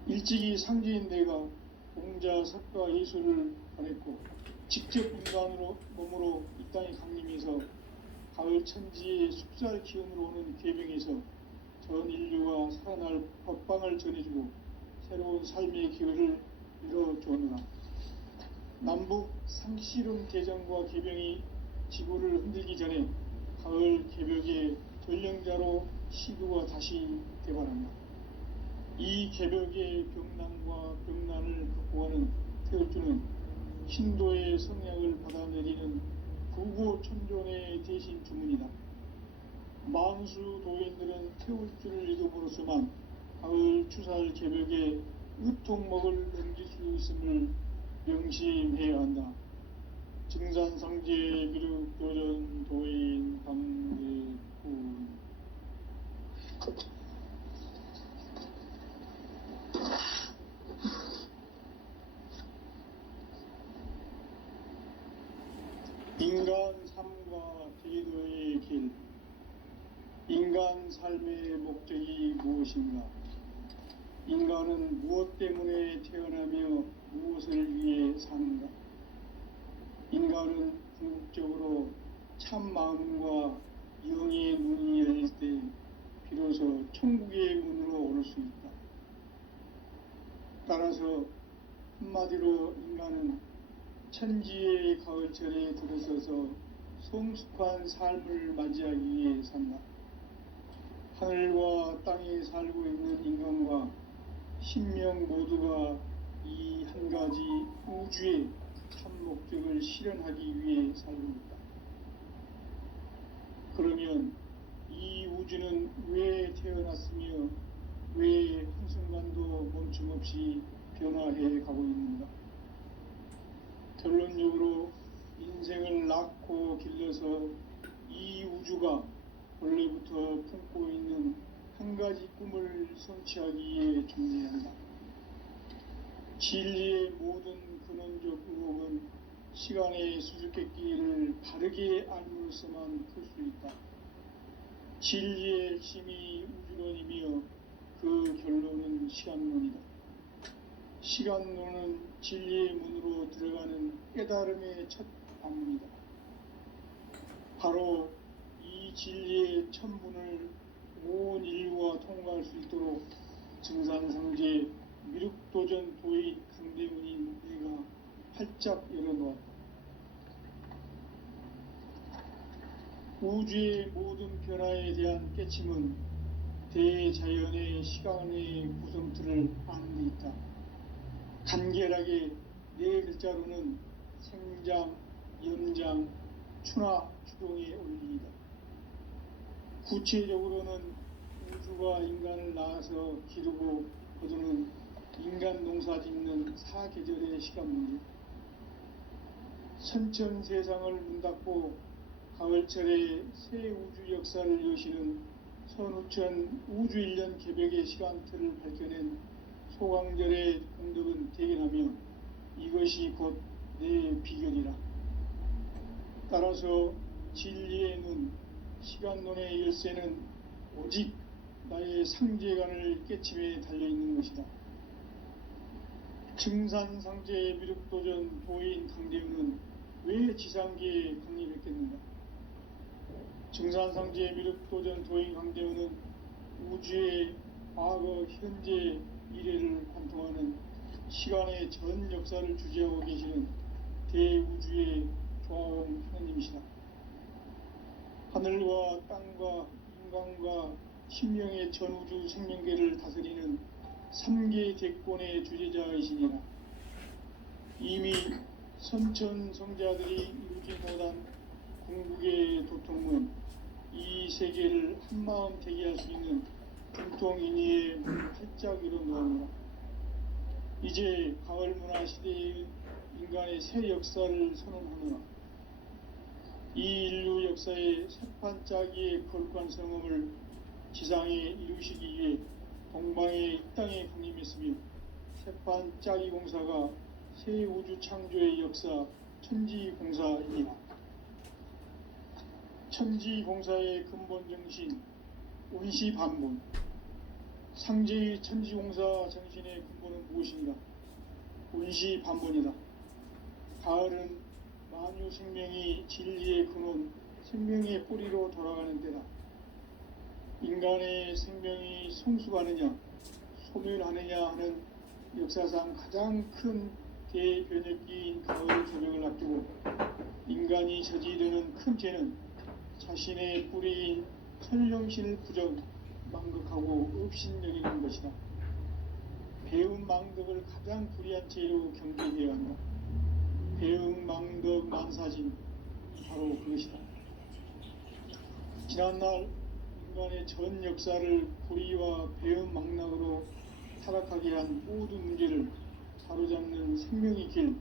일찍이 상제인 내가 공자, 석가, 예수를 보냈고 직접 인간으로 몸으로 이 땅에 강림해서 가을 천지의 숙살 기운으로 오는 계명에서 전 인류가 살아날 법방을 전해주고 새로운 삶의 기회를 이뤄주노라. 남북 상씨름 대전과 개병이 지구를 흔들기 전에 가을 개벽의 전령자로 시두가 다시 대발한다. 이 개벽의 병난과 병난을 극복하는 태울주는 신도의 성향을 받아내리는 구고천존의 대신 주문이다. 만수 도인들은 태울주를 읽음으로써만 가을 추살 개벽의 의통목을 넘길 수 있음을 명심해야 한다. 증산상제 미륵도전 도인 강대훈. 인간 삶과 제도의 길. 인간 삶의 목적이 무엇인가? 인간은 무엇 때문에 태어나며 무엇을 위해 사는가? 인간은 궁극적으로 참 마음과 영의 문이 열릴 때 비로소 천국의 문으로 오를 수 있다. 따라서 한마디로 인간은 천지의 가을철에 들어서서 성숙한 삶을 맞이하기 위해 산다. 하늘과 땅에 살고 있는 인간과 신명 모두가 이 한 가지 우주의 참 목적을 실현하기 위해 살고 있다. 그러면 이 우주는 왜 태어났으며 왜 한순간도 멈춤 없이 변화해 가고 있는가? 결론적으로 인생을 낳고 길러서 이 우주가 원래부터 품고 있는 한 가지 꿈을 성취하기 위해 존재한다. 진리의 모든 근원적 의혹은 시간의 수수께끼를 바르게 알므로서만 풀 수 있다. 진리의 핵심이 우주론이며 그 결론은 시간론이다. 시간론은 진리의 문으로 들어가는 깨달음의 첫 방문이다. 바로 이 진리의 천문을 온 인류가 통과할 수 있도록 증산상제 미륵도전 도의 강대문인 내가 활짝 열어놓았다. 우주의 모든 변화에 대한 깨침은 대자연의 시간의 구성틀을 아는 데 있다. 간결하게 네 글자로는 생장, 연장, 추나 추동의 원리이다. 구체적으로는 우주가 인간을 낳아서 기르고 거두는 인간 농사 짓는 사계절의 시간 문제, 선천 세상을 문닫고 가을철에 새 우주 역사를 여시는 선우천 우주 1년 개벽의 시간틀을 밝혀낸 소강절의 공덕은 대견하며 이것이 곧 내 비결이라. 따라서 진리의 눈, 시간론의 열쇠는 오직 나의 상제관을 깨침에 달려있는 것이다. 증산상제 미륵도전 도인 강대우는 왜 지상계에 강림했겠는가? 증산상제 미륵도전 도인 강대우는 우주의 과거, 현재, 미래를 관통하는 시간의 전 역사를 주재하고 계시는 대우주의 조화원 하느님이시다. 하늘과 땅과 인간과 신명의 전우주 생명계를 다스리는 3계 대권의 주재자이시니라. 이미 선천성자들이 이루지 못한 궁극의 도통은 이 세계를 한마음 되게 할 수 있는 금통인의의 문을 활짝 열어놓으라. 이제 가을 문화 시대의 인간의 새 역사를 선언하노라. 이 인류 역사의 새판짜기의 거룩한 성음을 지상에 이루시기 위해 동방의 이 땅에 강림했으며 새판짜기 공사가 새 우주 창조의 역사 천지공사이니라. 천지공사의 근본 정신 온시반본, 상제의 천지공사 정신의 근본은 무엇인가? 온시반본이다. 가을은 만유 생명이 진리의 근원, 생명의 뿌리로 돌아가는 때다. 인간의 생명이 성숙하느냐, 소멸하느냐 하는 역사상 가장 큰 대변혁기인 가을 개벽을 앞두고 인간이 저지르는 큰 죄는 자신의 뿌리인 천령신을 부정, 망극하고 업신여기는 것이다. 배운 망덕을 가장 불의한 죄로 경계해야 한다. 배운 망덕 만사진, 바로 그것이다. 지난날 인간의 전 역사를 불의와 배운 망락으로 타락하게 한 모든 문제를 사로잡는 생명의 길,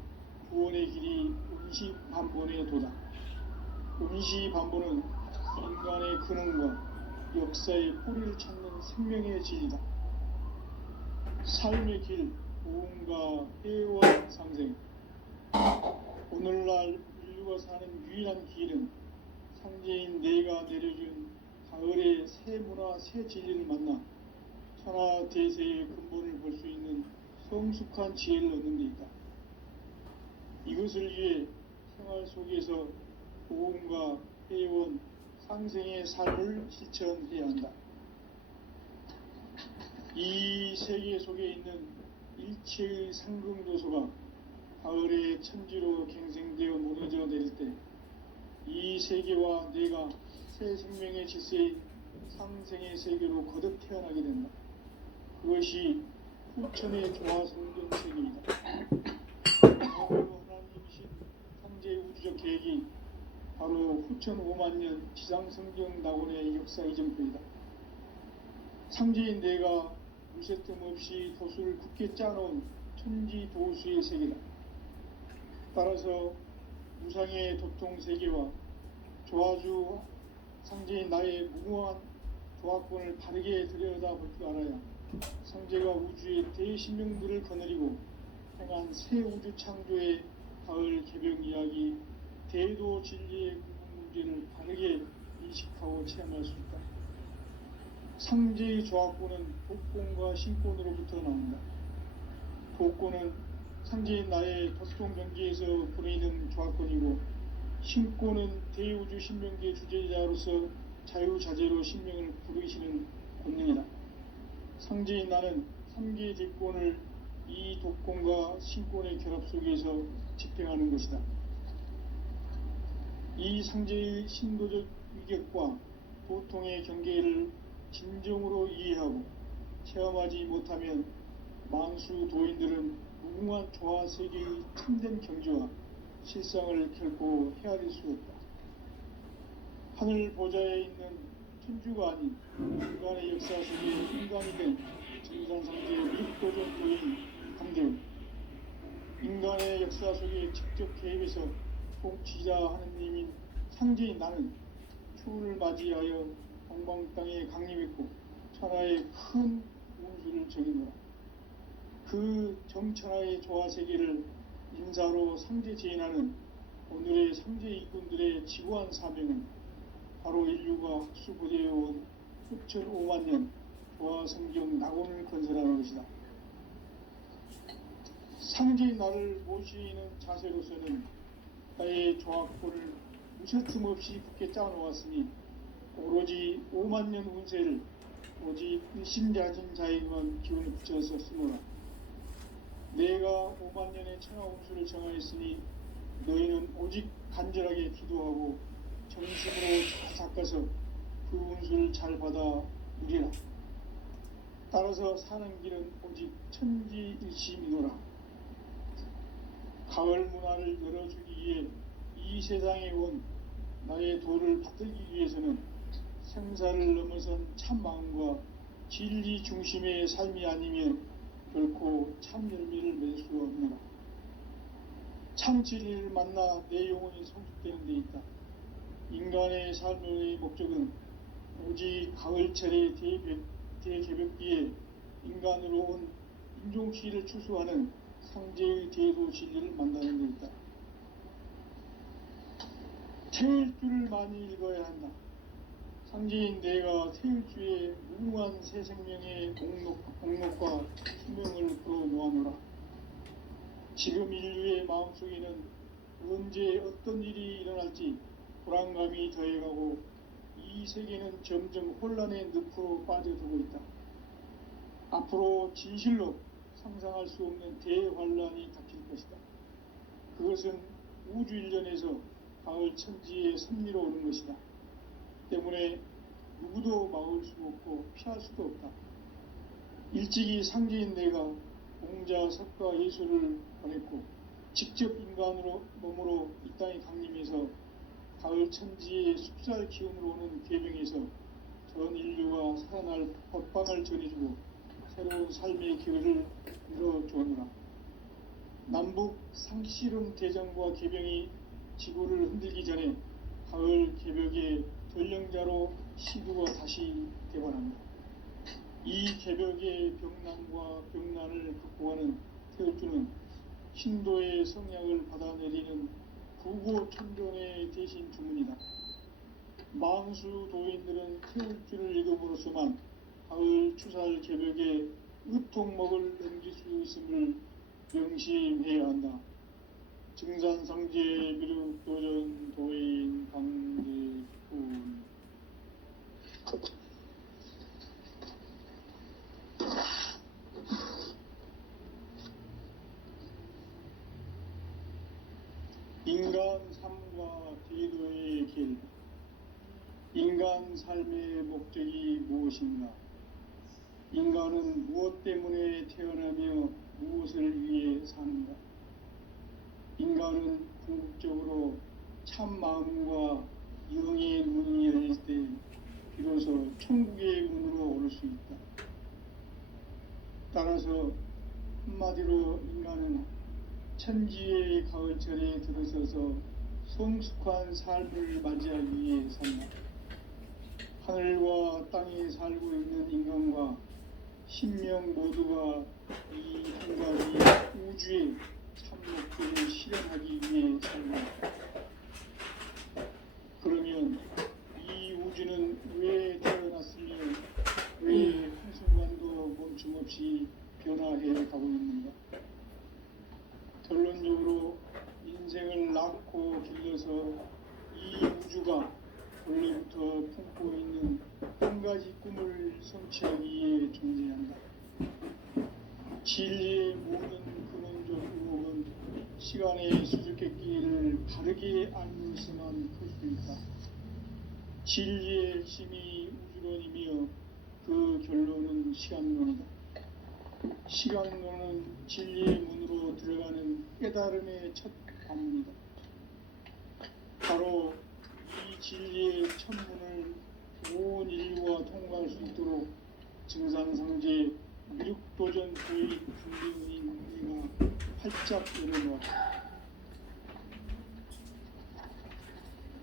구원의 길이 온시반본의 도다. 온시반본은 인간의 근원과 역사의 뿌리를 찾는 생명의 진리다. 삶의 길, 고음과 회와 상생. 오늘날 인류가 사는 유일한 길은 상제인 내가 내려준 가을의 새 문화, 새 진리를 만나 천하 대세의 근본을 볼 수 있는 성숙한 지혜를 얻는 데 있다. 이것을 위해 생활 속에서 고음과 회원, 상생의 삶을 실천해야 한다. 이 세계 속에 있는 일체의 상금도소가 가을의 천지로 갱생되어 무너져 내릴 때 이 세계와 내가 새 생명의 질서인 상생의 세계로 거듭 태어나게 된다. 그것이 후천의 조화성경 세계이다. 하나님이신 상제 우주적 계획이 바로 후천 5만년 지상성경 낙원의 역사 이정표이다. 상제인 내가 무쇠뜸 없이 도수를 굳게 짜놓은 천지도수의 세계다. 따라서 무상의 도통 세계와 조화주 상제인 나의 무모한 조화권을 바르게 들여다볼 줄 알아야 상제가 우주의 대신명들을 거느리고 행한 새 우주 창조의 가을 개벽 이야기, 대도 진리의 궁극 문제를 바르게 인식하고 체험할 수 있다. 상제의 조화권은 독권과 신권으로부터 나온다. 독권은 상제인 나의 도통 경지에서 보내는 조화권이고, 신고는 대우주 신명계 주제자로서 자유자재로 신명을 부르시는 권능이다. 상제인 나는 3개 대권을 이 독권과 신권의 결합 속에서 집행하는 것이다. 이 상제의 신도적 위격과 도통의 경계를 진정으로 이해하고 체험하지 못하면 만수 도인들은 무궁한 조화세계의 참된 경지와 실상을 결코 헤아릴 수 없다. 하늘 보좌에 있는 천주가 아닌 인간의 역사 속에 인간이 된 증산상제의 육도전 도인 강대훈, 인간의 역사 속에 직접 개입해서 통치자 하느님인 상제인 나는 추운을 맞이하여 동방 땅에 강림했고 천하의 큰 운수를 정인노라. 그 정천하의 조화세계를 인사로 상제 제인하는 오늘의 상제 일꾼들의 지구한 사명은 바로 인류가 학수고대해온 수천 5만 년 조화성경 낙원을 건설하는 것이다. 상제인 나를 모시는 자세로서는 나의 조합권을 무쇠틈 없이 굳게 짜놓았으니 오로지 5만 년 운세를 오직 일심자진 자에게만 기운을 붙여서 쓰노라. 내가 5만 년의 천하 운수를 정하였으니 너희는 오직 간절하게 기도하고 정심으로 잘 닦아서 그 운수를 잘 받아 누리라. 따라서 사는 길은 오직 천지일심이노라. 가을 문화를 열어주기 위해 이 세상에 온 나의 도를 받들기 위해서는 생사를 넘어선 참 마음과 진리 중심의 삶이 아니면 결코 참 열매를 맺을 수 없노라. 참 진리를 만나 내 영혼이 성숙되는 데 있다. 인간의 삶의 목적은 오직 가을철의 대개벽기에 인간으로 온 인종시를 추수하는 상제의 대도 진리를 만나는 데 있다. 태일주를 많이 읽어야 한다. 상제인 내가 태일주의 무궁한 새 생명의 목록과 수명을 풀어놓아노라. 지금 인류의 마음속에는 언제 어떤 일이 일어날지 불안감이 더해가고 이 세계는 점점 혼란의 늪으로 빠져들고 있다. 앞으로 진실로 상상할 수 없는 대환란이 닥칠 것이다. 그것은 우주 일전에서 가을 천지의 섭리로 오는 것이다. 때문에 누구도 막을 수 없고 피할 수도 없다. 일찍이 상제인 내가 공자, 석가, 예수를 보냈고 직접 인간으로 몸으로 이 땅에 강림해서 가을 천지의 숲살 기운으로 오는 계명에서 전 인류가 살아날 법방을 전해주고 새로운 삶의 기회를 열어주었노라. 남북 상씨름 대전과 계병이 지구를 흔들기 전에 가을 개벽의 전령자로 시두가 다시 되관합니다. 이 개벽의 병난과 병난을 극복하는 태울주는 신도의 성약을 받아내리는 부고천존의 대신 주문이다. 만수 도인들은 태울주를 읽음으로써만 가을 추살 개벽의 의통목을 넘길 수 있음을 명심해야 한다. 증산상제 비륵도전 도인 강대훈. 인간 삶과 기도의 길. 인간 삶의 목적이 무엇인가? 인간은 무엇 때문에 태어나며 무엇을 위해 사는가? 인간은 궁극적으로 참 마음과 영의 문이 열릴 때 비로소 천국의 문으로 오를 수 있다. 따라서 한마디로 인간은 천지의 가을철에 들어서서 성숙한 삶을 맞이하기 위해 산다. 하늘과 땅에 살고 있는 인간과 신명 모두가 이 한 가지 우주의 참 목적을 실현하기 위해 산다. 그러면 이 우주는 왜 태어났으며 왜 한순간도 멈춤없이 변화해 가고 있는가? 결론적으로 인생을 낳고 길러서 시간의 수수께끼를 바르게 알면서만 풀 수 있다. 진리의 핵심이 우주론이며 그 결론은 시간론이다. 시간론은 진리의 문으로 들어가는 깨달음의 첫 관문이다. 바로 이 진리의 첫문을 온 인류가 통과할 수 있도록 증산상제 미륵도전 도의 강대원인 내가 활짝 열어놓았다.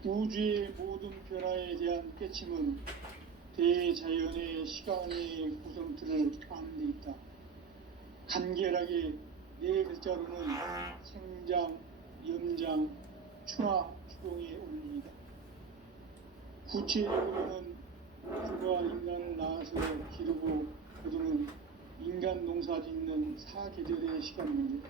우주의 모든 변화에 대한 깨침은 대자연의 시간의 구성틀을 아는 데 있다. 간결하게 네 글자로는 생장, 염장, 추나 추동의 원리이다. 구체적으로는 우주가 인간을 낳아서 기르고 거두는 인간 농사 짓는 사계절의 시간문제,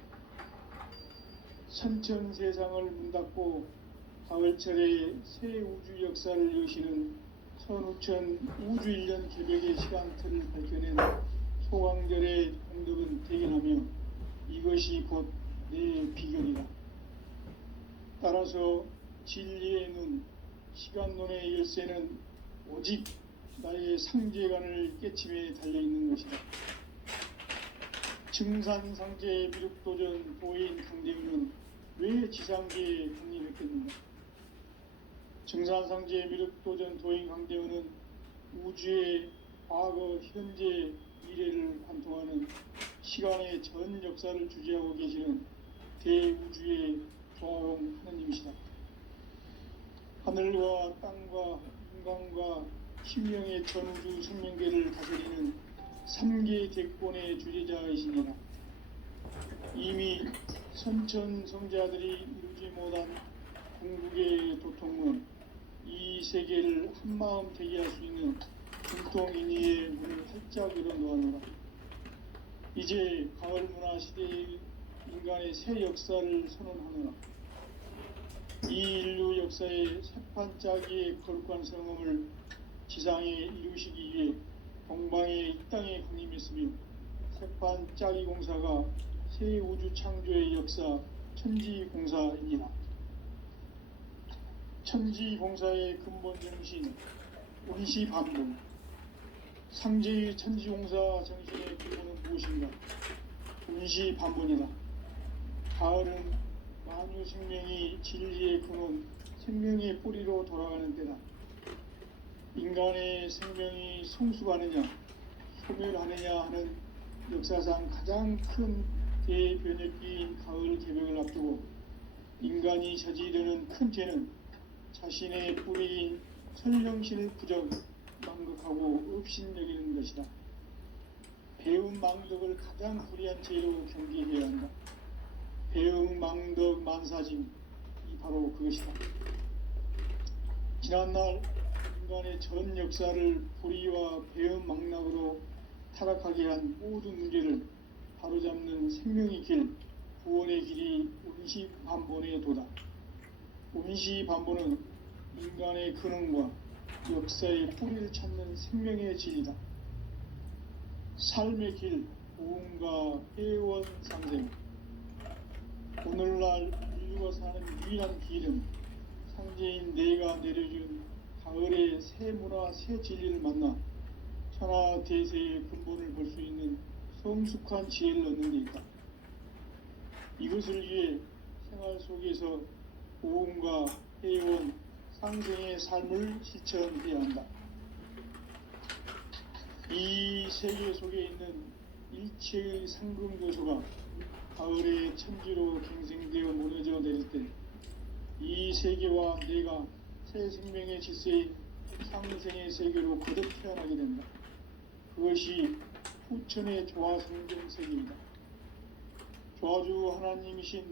선천 세상을 문 닫고 가을철에 새 우주 역사를 여시는 선우천 우주 1년 개벽의 시간틀을 밝혀낸 소강절의 공덕은 대견하며 이것이 곧 내 비결이다. 따라서 진리의 눈, 시간론의 열쇠는 오직 나의 상제관을 깨침에 달려있는 것이다. 증산상제 미륵도전 도인 강대우는 왜 지상계에 강림했겠는가? 증산상제 미륵도전 도인 강대우는 우주의 과거, 현재, 미래를 관통하는 시간의 전 역사를 주재하고 계시는 대우주의 조화용 하느님이시다. 하늘과 땅과 인간과 신명의 전우주 생명계를 다스리는 3계 대권의 주재자이시니라. 이미 선천성자들이 이루지 못한 궁극의 도통은 이 세계를 한마음 되게 할 수 있는 중통인의의 문을 활짝 열어놓아노라. 이제 가을 문화 시대의 인간의 새 역사를 선언하노라. 이 인류 역사의 새판짜기의 거룩한 성음을 지상에 이루시기 위해 동방의 이 땅에 강림했으며 새판짜기 공사가 새 우주 창조의 역사 천지공사이니라. 천지공사의 근본 정신 원시반복, 상제의 천지공사 정신의 근본은 무엇인가? 원시반복이다. 가을은 만유 생명이 진리의 근원, 생명의 뿌리로 돌아가는 때다. 인간의 생명이 성숙하느냐, 소멸하느냐 하는 역사상 가장 큰 대변혁기인 가을 개벽을 앞두고 인간이 저지르는 큰 죄는 자신의 뿌리인 설령신을 부정, 망극하고 업신여기는 것이다. 배움 망덕을 가장 불의한 죄로 경계해야 한다. 배움 망덕 만사짐이 바로 그것이다. 지난날 인간의 전 역사를 불의와 배움 망락으로 타락하게 한 모든 문제를 바로잡는 생명의 길, 구원의 길이 원시반본의 도다. 원시반본은 인간의 근원과 역사의 뿌리를 찾는 생명의 진리다. 삶의 길, 고음과 해원상생. 오늘날 인류가 사는 유일한 길은 상제인 내가 내려준 가을의 새 문화, 새 진리를 만나 천하 대세의 근본을 볼 수 있는 성숙한 지혜를 얻는 데 있다. 이것을 위해 생활 속에서 고음과 해원, 상생의 삶을 실천해야 한다. 이 세계 속에 있는 일체의 상금 요소가 가을의 천지로 갱생되어 무너져 내릴 때 이 세계와 내가 새 생명의 질서인 상생의 세계로 거듭 태어나게 된다. 그것이 후천의 조화성경 세계이다. 조화주 하나님이신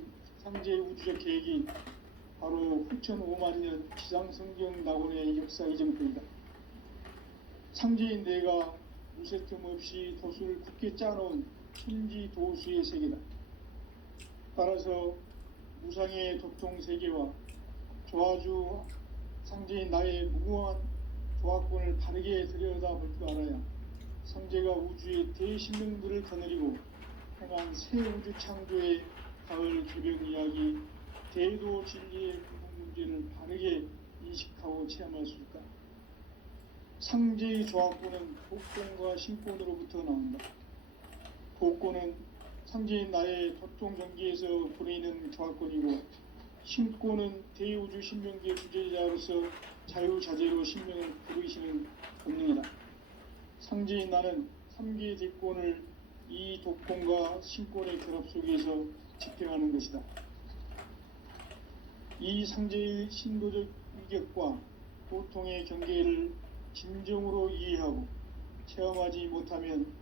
상제 우주적 계획이 바로 후천 5만년 지상성경 낙원의 역사 이정표이다. 상제인 내가 무쇠 틈 없이 도수를 굳게 짜놓은 천지 도수의 세계다. 따라서 무상의 도통 세계와 조화주 상제인 나의 무궁한 조화권을 바르게 들여다볼 줄 알아야 상제가 우주의 대신령들을 거느리고 행한 새 우주 창조의 가을 개벽 이야기, 대도 진리의 근본 문제를 바르게 인식하고 체험할 수 있다. 상제의 조합구는 독권과 신권으로부터 나온다. 독권은 상제인 나의 도통 경기에서 부리는 조합권이고, 신권은 대우주 신명기의 주제자로서 자유자재로 신명을 부르시는 본능이다. 상제인 나는 3개의 대권을 이 독권과 신권의 결합 속에서 집행하는 것이다. 이 상제의 신도적 위격과 고통의 경계를 진정으로 이해하고 체험하지 못하면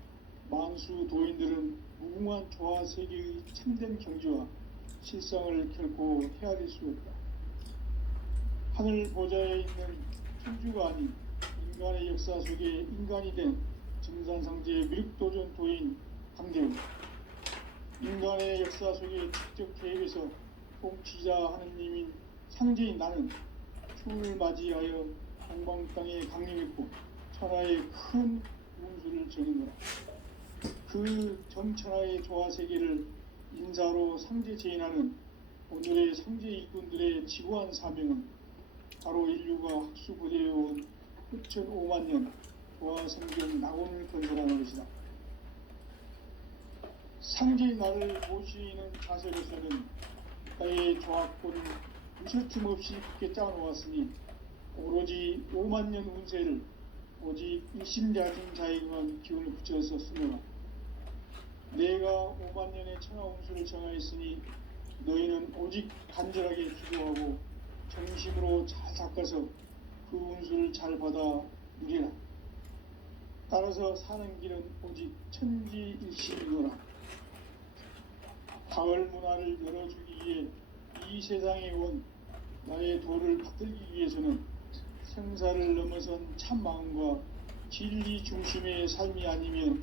만수 도인들은 무궁한 조화 세계의 참된 경지와 실상을 결코 헤아릴 수 없다. 하늘 보좌에 있는 천주가 아닌 인간의 역사 속에 인간이 된 증산상제의 미륵도전 도인 강대우, 인간의 역사 속에 직접 개입해서 통치자 하느님인 상제인 나는 추운을 맞이하여 동방 땅에 강림했고 천하의 큰 운수를 전한 거라. 그 정천하의 조화 세계를 인사로 상제 제인하는 오늘의 상제 일꾼들의 지구한 사명은 바로 인류가 학수고대해온 6,500만 년 조화 생존 낙원을 건설하는 것이다. 상제인 나를 모시는 자세로서는 나의 조합권을 무설틈 없이 굳게 짜놓았으니 오로지 5만 년 운세를 오직 일심자진 자에게만 기운을 붙여서 쓰노라. 내가 5만 년의 천하 운수를 정하였으니 너희는 오직 간절하게 기도하고 정심으로 잘 닦아서 그 운수를 잘 받아 누리라. 따라서 사는 길은 오직 천지일심이노라. 가을 문화를 열어주기 위해 이 세상에 온 나의 도를 받들기 위해서는 생사를 넘어선 참 마음과 진리 중심의 삶이 아니면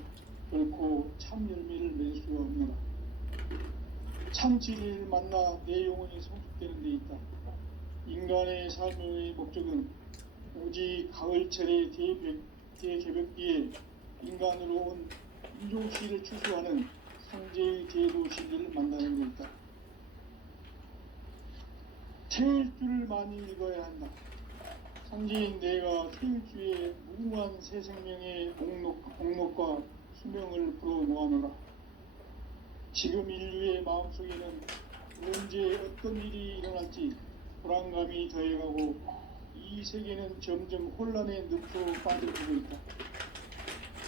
결코 참 열매를 맺을 수가 없노라. 참 진리를 만나 내 영혼이 성숙되는 데 있다. 인간의 삶의 목적은 오직 가을철의 대개벽기에 인간으로 온 인종시를 추수하는 상제의 대도 진리를 만나는 데 있다. 태일주를 많이 읽어야 한다. 상제인 내가 태일주의 무궁한 새 생명의 목록과 수명을 불어 모아노라. 지금 인류의 마음속에는 언제 어떤 일이 일어날지 불안감이 더해가고 이 세계는 점점 혼란의 늪으로 빠져들고 있다.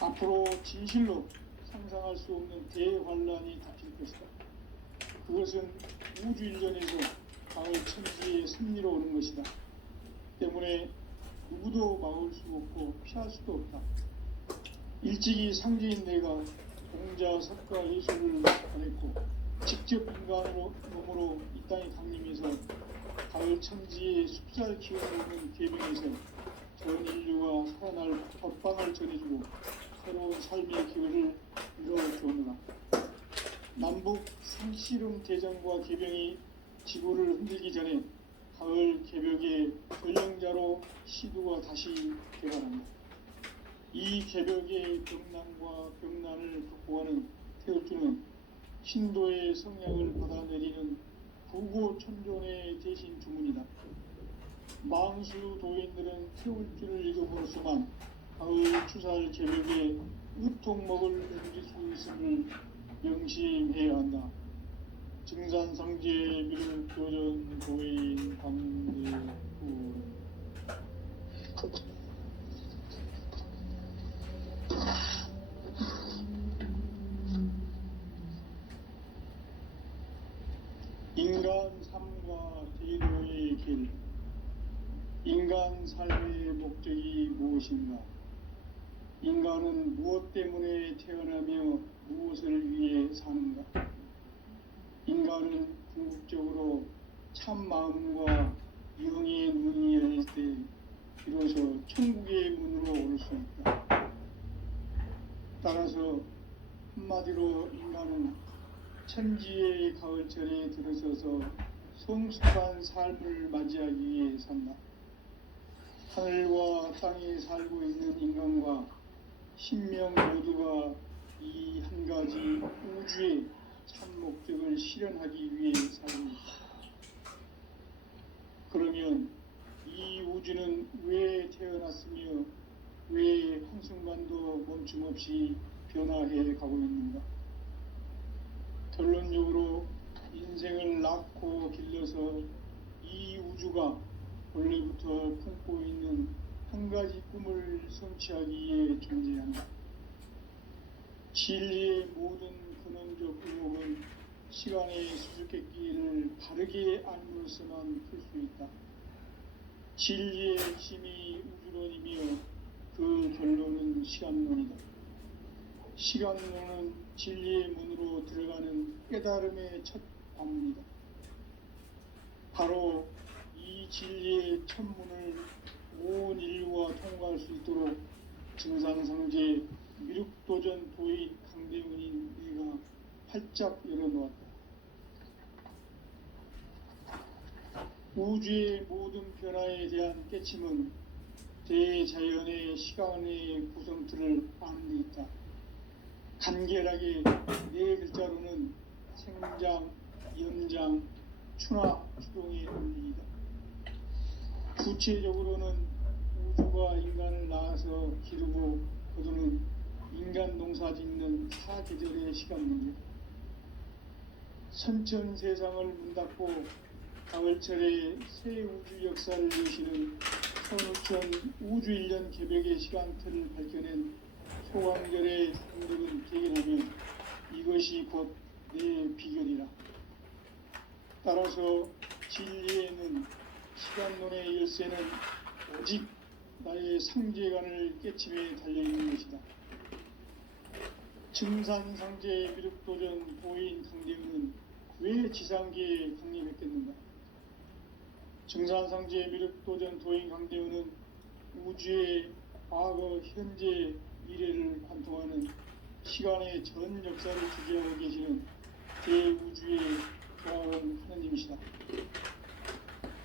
앞으로 진실로 상상할 수 없는 대환란이 닥칠 것이다. 그것은 우주 일전에서 가을 천지의 섭리로 오는 것이다. 때문에 누구도 막을 수 없고 피할 수도 없다. 일찍이 상제인 내가 공자, 석가, 예술을 보냈고 직접 인간으로 몸으로 이 땅에 강림해서 가을 천지의 숲살 기운을 얻는 계명에서 전 인류가 살아날 법방을 전해주고 새로운 삶의 기회를 이뤄주었노라. 남북 상씨름 대전과 개병이 지구를 흔들기 전에 가을 개벽의 전령자로 시두가 다시 개발한다. 이 개벽의 병난과 병난을 극복하는 태울주는 신도의 성량을 받아내리는 부고천존의 대신 주문이다. 망수 도인들은 태울주를 읽어보고서만 가을 추살 개벽에 으통먹을 넘길 수 있음을 명심해야 한다. 증산상제 미륵도전 도인 강대우. 인간 삶과 대도의 길. 인간 삶의 목적이 무엇인가? 인간은 무엇 때문에 태어나며 무엇을 위해 사는가? 인간은 궁극적으로 참 마음과 영의 눈이 열릴 때 비로소 천국의 문으로 올 수 있다. 따라서 한마디로 인간은 천지의 가을철에 들어서서 성숙한 삶을 맞이하기 위해 산다. 하늘과 땅에 살고 있는 인간과 신명 모두가 이 한 가지 우주의 참 목적을 실현하기 한순간도 멈춤없이 변화해 가고 있는가. 결론적으로 인생을 낳고 길러서 이 우주가 원래부터 품고 있는 한 가지 꿈을 성취하기 위해 존재한다. 진리의 모든 근원적 의혹은 시간의 수수께끼를 바르게 알므로서만 풀 수 있다. 진리의 핵심이 우주론이며 그 결론은 시간론이다. 시간론은 진리의 문으로 들어가는 깨달음의 첫 관문이다. 바로 이 진리의 첫 문을 온 인류가 통과할 수 있도록 증산상제 미륵도전 도인 강대훈인 내가 활짝 열어놓았다. 우주의 모든 변화에 대한 깨침은 대자연의 시간의 구성틀을 아는 데 있다. 간결하게 네 글자로는 생장, 연장, 추나 추동의 원리이다. 구체적으로는 우주가 인간을 낳아서 기르고 거두는 인간 농사 짓는 사계절의 시간 문제. 선천 세상을 문 닫고 가을철에 새 우주 역사를 여시는 선우천 우주 1년 개벽의 시간틀을 밝혀낸 소강절의 분들은 대견하면 이것이 곧 내 비결이라. 따라서 진리에는 시간론의 열쇠는 오직 나의 상제관을 깨침에 달려있는 것이다. 증산상제 미륵도전 도인 강대훈은 왜 지상계에 강림했겠는가? 증산상제 미륵도전 도인 강대훈은 우주의 과거, 현재, 미래를 관통하는 시간의 전 역사를 주재하고 계시는 대우주의 조화원 하느님이시다.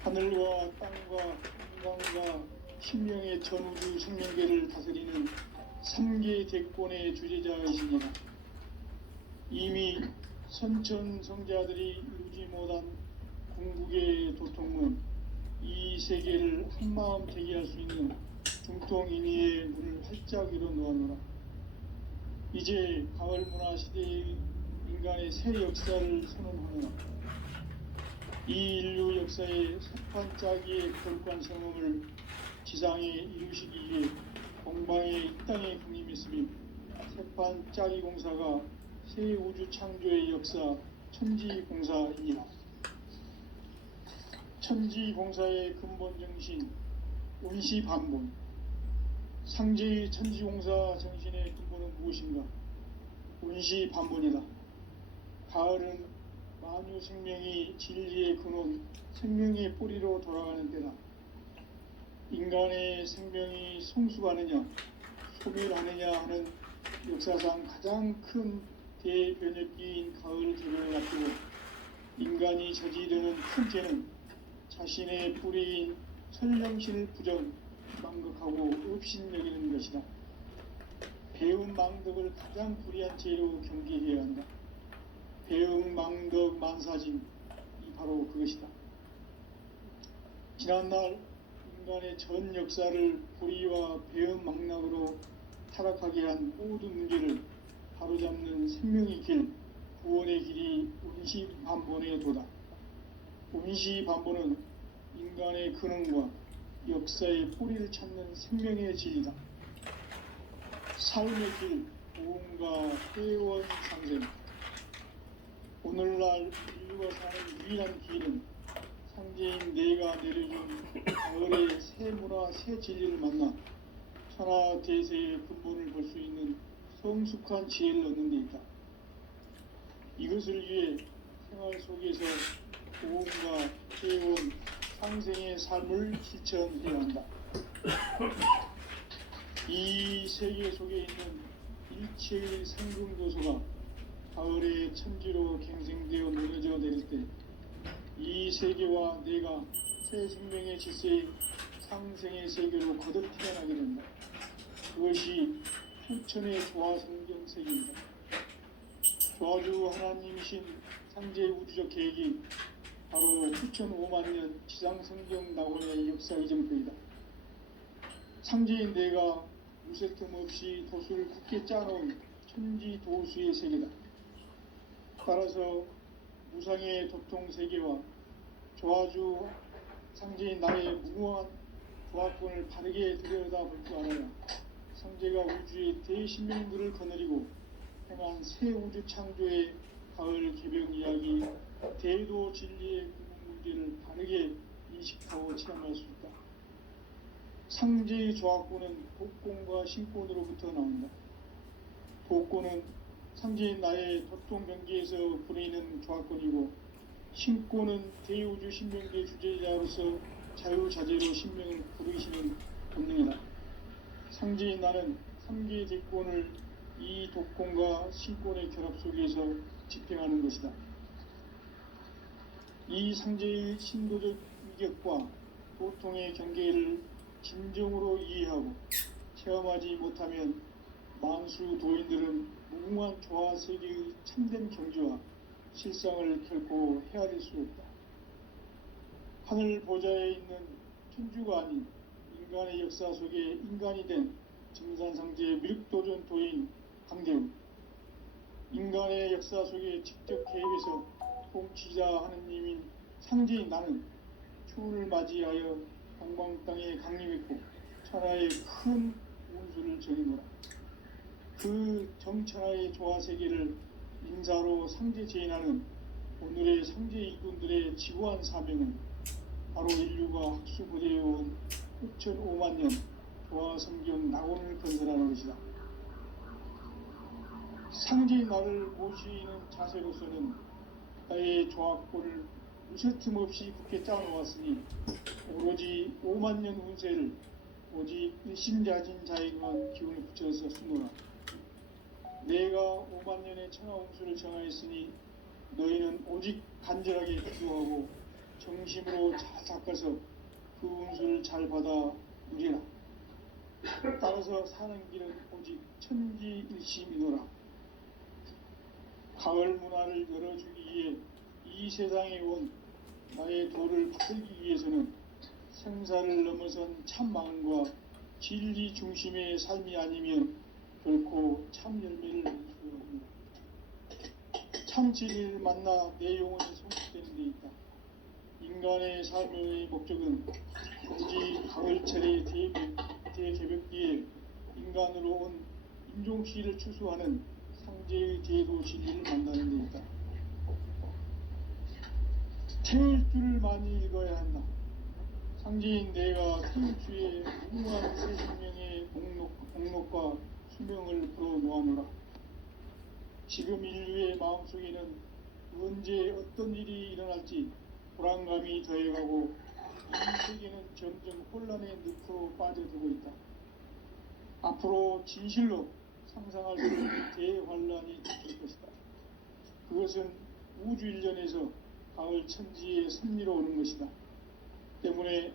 하늘과 땅과 인간과 신명의 전우주 생명계를 다스리는 3계 대권의 주재자이시니라. 이미 선천성자들이 이루지 못한 궁극의 도통은 이 세계를 한마음 되게 할 수 있는 중통인의의 문을 활짝 열어놓아노라. 이제 가을 문화 시대의 인간의 새 역사를 선언하노라. 이 인류 역사의 석판짜기의 거룩한 성음을 지상에 이루시기 위해 공방에 이 땅에 강림했으며 석판짜기 공사가 새 우주 창조의 역사 천지공사이니라. 천지공사의 근본 정신 온시반본. 상제의 천지공사 정신의 근본은 무엇인가? 온시반본이다. 가을은 만유 생명이 진리의 근원, 생명의 뿌리로 돌아가는 때다. 인간의 생명이 성숙하느냐, 소멸하느냐 하는 역사상 가장 큰 대변혁기인 가을 계절을 앞두고 인간이 저지르는 큰 죄는 자신의 뿌리인 설령신을 부정, 망극하고 업신여기는 것이다. 배움 망덕을 가장 불의한 죄로 경계해야 한다. 배움 망덕 만사짐이 바로 그것이다. 지난날 인간의 전 역사를 불의와 배움 망락으로 타락하게 한 모든 문제를 바로잡는 생명의 길, 구원의 길이 온시반본의 도다. 온시반본은 인간의 근원과 역사의 뿌리를 찾는 생명의 진리다. 삶의 길, 보험과 회원 상생. 오늘날 인류가 사는 유일한 길은 상제인 내가 내려준 가을의 새 문화, 새 진리를 만나 천하 대세의 근본을 볼 수 있는 성숙한 지혜를 얻는 데 있다. 이것을 위해 생활 속에서 보험과 회원, 상생의 삶을 실천해야 한다. 이 세계 속에 있는 일체의 상승도소가 가을의 천지로 갱생되어 무너져 내릴 때 이 세계와 내가 새 생명의 질서인 상생의 세계로 거듭 태어나게 된다. 그것이 후천의 조화성경 세계이다. 조화주 하나님이신 상제 우주적 계획이 바로 후천 5만년 지상성경 낙원의 역사 이정표이다. 상제인 내가 무색틈 없이 도수를 굳게 짜놓은 천지 도수의 세계다. 따라서 무상의 도통 세계와 조화주 상제인 나의 무궁한 조합권을 바르게 들여다볼 줄 알아야 상제가 우주의 대신명들을 거느리고 행한 새 우주 창조의 가을 개벽 이야기, 대도 진리의 궁극 문제를 바르게 인식하고 체험할 수 있다. 상제의 조합권은 복권과 신권으로부터 나온다. 복권은 상제인 나의 도통 경계에서 부리는 조합권이고, 신권은 대우주 신명계 주제자로서 자유자재로 신명을 부르시는 본능이다. 상제인 나는 3개의 대권을 이 독권과 신권의 결합 속에서 집행하는 것이다. 이 상제의 신도적 위격과 도통의 경계를 진정으로 이해하고 체험하지 못하면 만수 도인들은 무궁한 조화 세계의 참된 경지와 실상을 결코 헤아릴 수 없다. 하늘 보좌에 있는 천주가 아닌 인간의 역사 속에 인간이 된 증산상제의 미륵도전 도인 강대우, 인간의 역사 속에 직접 개입해서 통치자 하느님인 상제인 나는 추운을 맞이하여 동방 땅에 강림했고 천하의 큰 운수를 정해노라. 그 정천하의 조화세계를 인사로 상제 제인하는 오늘의 상제 이군들의 지구한 사명은 바로 인류가 학수고대해온 6,5만 년 조화성경 낙원을 건설하는 것이다. 상제의 나를 모시는 자세로서는 나의 조합권을 무쇠틈 없이 굳게 짜놓았으니 오로지 5만 년 운세를 오직 일심자진 자에게만 기운을 붙여서 쓰노라. 내가 5만 년의 천하 운수를 정하였으니 너희는 오직 간절하게 기도하고 정심으로 잘 닦아서 그 운수를 잘 받아 누리라. 따라서 사는 길은 오직 천지일심이노라. 가을 문화를 열어주기 위해 이 세상에 온 나의 도를 받들기 위해서는 생사를 넘어선 참 마음과 진리 중심의 삶이 아니면 결코 참 열매를 낼 수 없노라. 참 진리를 만나 내 영혼이 성숙되는 데 있다. 인간의 삶의 목적은 오직 가을철의 대개벽기에 인간으로 온 인종시를 추수하는 상제의 대도 진리를 만나는 데 있다. 태울 줄을 많이 읽어야 한다. 상제인 내가 태울 주의 무궁한 새 생명의 목록과 수명을 불어놓아노라. 지금 인류의 마음속에는 언제 어떤 일이 일어날지 불안감이 더해가고 이 세계는 점점 혼란의 늪으로 빠져들고 있다. 앞으로 진실로 상상할 수 없는 대환란이 닥칠 것이다. 그것은 우주 일련에서 가을 천지의 섭리로 오는 것이다. 때문에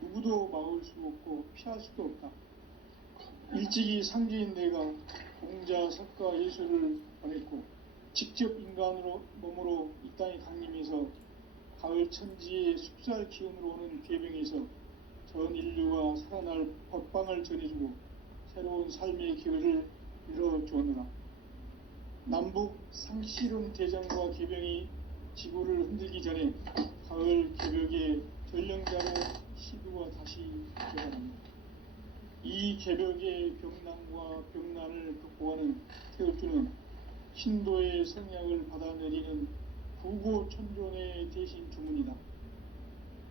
누구도 막을 수 없고 피할 수도 없다. 일찍이 상제인 내가 공자, 석가, 예수를 보냈고 직접 인간으로 몸으로 이 땅에 강림해서 가을 천지의 숲살 기운으로 오는 괴병에서 전 인류가 살아날 법방을 전해주고 새로운 삶의 기회를 이뤄주었노라. 남북 상실은 대전과 개병이 지구를 흔들기 전에 가을 개벽의 전령자로 시두가 다시 되어갑니다. 이 개벽의 병난과 병난을 극복하는 태울주는 신도의 성약을 받아내리는 구고천존의 대신 주문이다.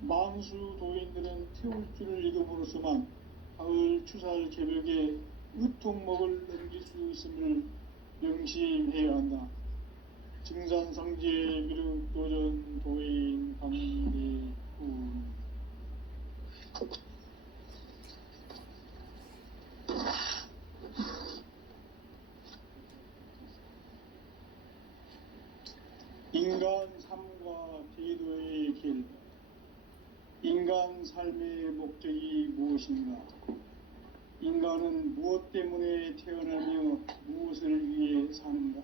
만수 도인들은 태울주를 읽음으로써만 가을 추살 개벽의 의통목을 넘길 수 있음을 명심해야 한다. 증산상제 미륵도전 도인 강대우. 인간 삶과 제도의 길. 인간 삶의 목적이 무엇인가? 인간은 무엇 때문에 태어나며 무엇을 위해 사는가?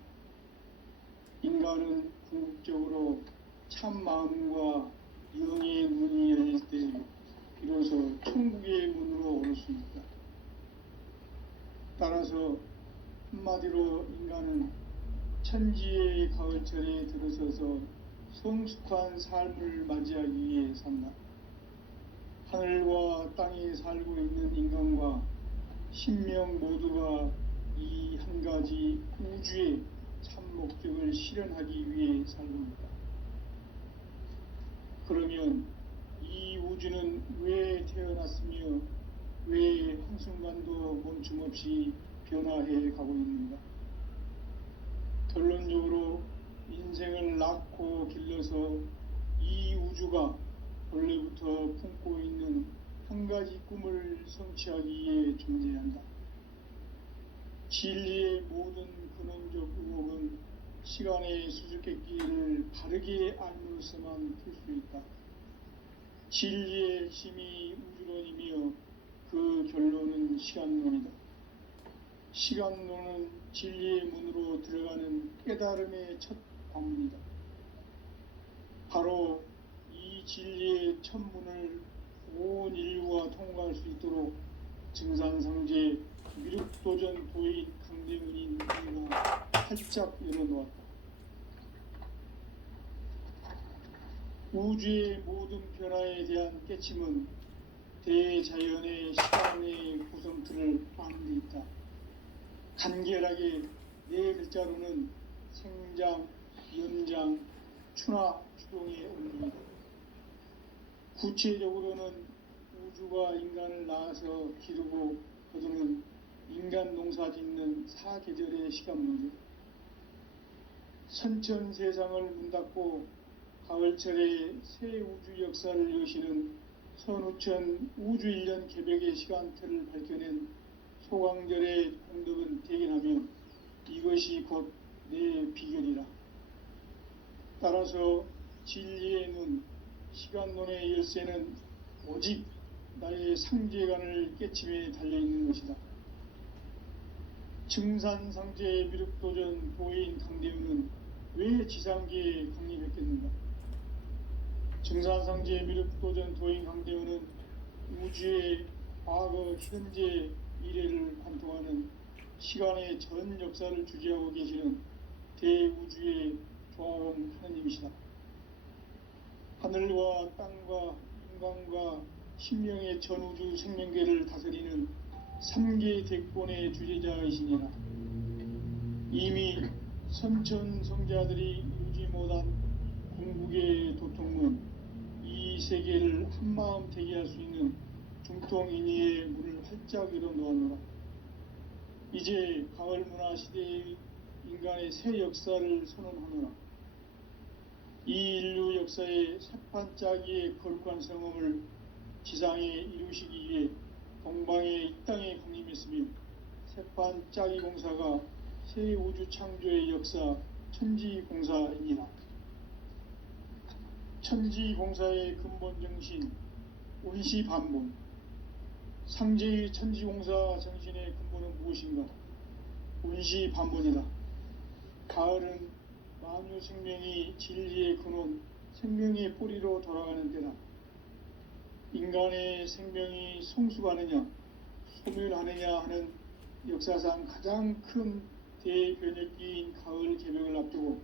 인간은 궁극적으로 참 마음과 영의 문이 열릴 때 비로소 천국의 문으로 오를 수 있다. 따라서 한마디로 인간은 천지의 가을철에 들어서서 성숙한 삶을 맞이하기 위해 산다. 하늘과 땅에 살고 있는 인간과 신명 모두가 이 한 가지 우주의 참 목적을 실현하기 위해 살고 있다. 그러면 이 우주는 왜 태어났으며 왜 한순간도 멈춤없이 변화해 가고 있는가? 결론적으로 인생을 낳고 길러서 이 우주가 원래부터 품고 있는 한 가지 꿈을 성취하기 위해 존재한다. 진리의 모든 근원적 의혹은 시간의 수수께끼를 바르게 알므로서만 풀 수 있다. 진리의 핵심이 우주론이며 그 결론은 시간론이다. 시간론은 진리의 문으로 들어가는 깨달음의 첫 관문이다. 바로 이 진리의 첫 문을 온 인류가 통과할 수 있도록 증산상제 미륵도전 도인 강대문인 우리가 활짝 열어놓았다. 우주의 모든 변화에 대한 깨침은 대자연의 시간의 구성틀을 아는 데 있다. 간결하게 네 글자로는 생장, 연장, 추나 추동의 원리이다. 구체적으로는 우주가 인간을 낳아서 기르고 거두는 인간 농사 짓는 사계절의 시간 문제, 선천 세상을 문 닫고 가을철에 새 우주 역사를 여시는 선우천 우주 1년 개벽의 시간틀을 밝혀낸 소강절의 공덕은 대견하며 이것이 곧 내 비결이라. 따라서 진리의 눈, 시간론의 열쇠는 오직 나의 상제관을 깨침에 달려있는 것이다. 증산상제 미륵도전 도인 강대우는 왜 지상계에 강림했겠는가? 증산상제 미륵도전 도인 강대우는 우주의 과거, 현재, 미래를 관통하는 시간의 전 역사를 주재하고 계시는 대우주의 조화원 하느님이시다. 하늘과 땅과 인간과 신명의 전우주 생명계를 다스리는 3계 대권의 주재자이시니라. 이미 선천성자들이 이루지 못한 궁극의 도통은 이 세계를 한마음 되게 할 수 있는 중통인의의 문을 활짝 열어놓았노라. 이제 가을 문화 시대의 인간의 새 역사를 선언하노라. 이 인류 역사의 새판짜기의 거룩한 성음을 지상에 이루시기 위해 동방의 이 땅에 강림했으며 새판짜기 공사가 새 우주 창조의 역사 천지공사이니라. 천지공사의 근본 정신 운시반본, 상제의 천지공사 정신의 근본은 무엇인가? 운시반본이다. 가을은 만유 생명이 진리의 근원, 생명의 뿌리로 돌아가는 때다. 인간의 생명이 성숙하느냐, 소멸하느냐 하는 역사상 가장 큰 대변혁기인 가을 개벽을 앞두고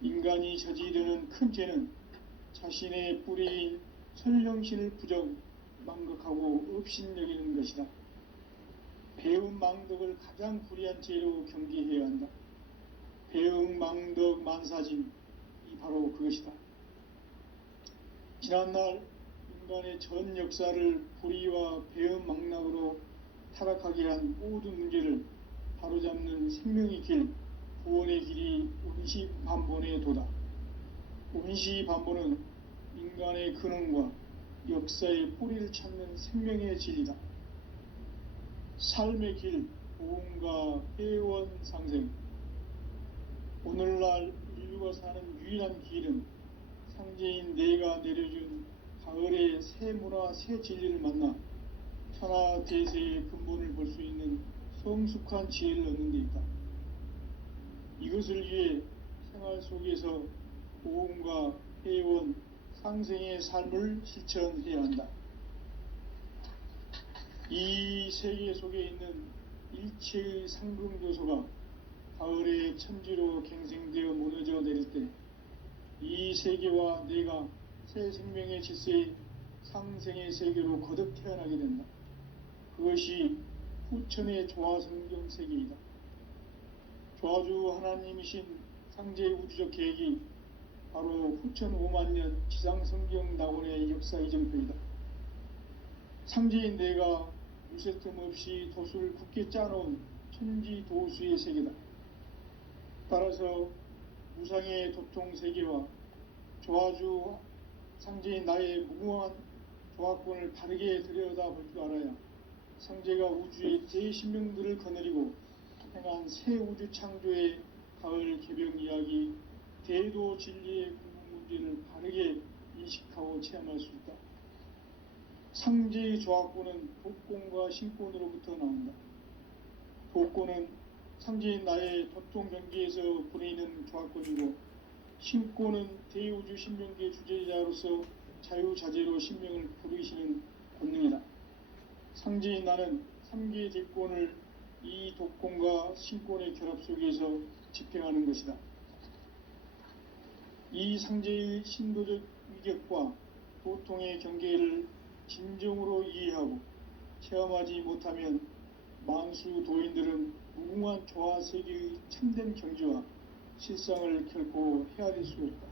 인간이 저지르는 큰 죄는 자신의 뿌리인 설령신을 부정, 망극하고 업신여기는 것이다. 배움 망덕을 가장 불의한 죄로 경계해야 한다. 배움 망덕 만사진, 이 바로 그것이다. 지난날 인간의 전 역사를 불의와 배움 망락으로 타락하게 한 모든 문제를 바로잡는 생명의 길, 구원의 길이 운시반본의 도다. 운시반본은 인간의 근원과 역사의 뿌리를 찾는 생명의 진리다. 삶의 길, 보험과 회원 상생. 오늘날 인류가 사는 유일한 길은 상제인 내가 내려준 가을의 새 문화, 새 진리를 만나 천하 대세의 근본을 볼 수 있는 성숙한 지혜를 얻는 데 있다. 이것을 위해 생활 속에서 보험과 회원, 상생의 삶을 실천해야 한다. 이 세계 속에 있는 일체의 상금요소가 가을의 천지로 갱생되어 무너져 내릴 때 이 세계와 내가 새 생명의 질서의 상생의 세계로 거듭 태어나게 된다. 그것이 후천의 조화성경 세계이다. 조화주 하나님이신 상제의 우주적 계획이 바로 후천 5만 년 지상성경 낙원의 역사 이정표이다. 상제인 내가 유세틈 없이 도수를 굳게 짜놓은 천지 도수의 세계다. 따라서 무상의 도통 세계와 조화주 상제인 나의 무궁한 조화권을 바르게 들여다볼 줄 알아야 상제가 우주의 제10명들을 거느리고 행한 새 우주 창조의 가을 개병 이야기 대도 진리의 궁극 문제를 바르게 인식하고 체험할 수 있다. 상제의 조화권은 도권과 신권으로부터 나온다. 도권은 상제인 나의 도통 경계에서 부리는 조화권이고, 신권은 대우주 신명계 주제자로서 자유자재로 신명을 부르시는 권능이다. 상제인 나는 3개의 대권을 이 도권과 신권의 결합 속에서 집행하는 것이다. 이 상제의 신도적 위격과 도통의 경계를 진정으로 이해하고 체험하지 못하면 만수 도인들은 무궁한 조화 세계의 참된 경지와 실상을 결코 헤아릴 수 없다.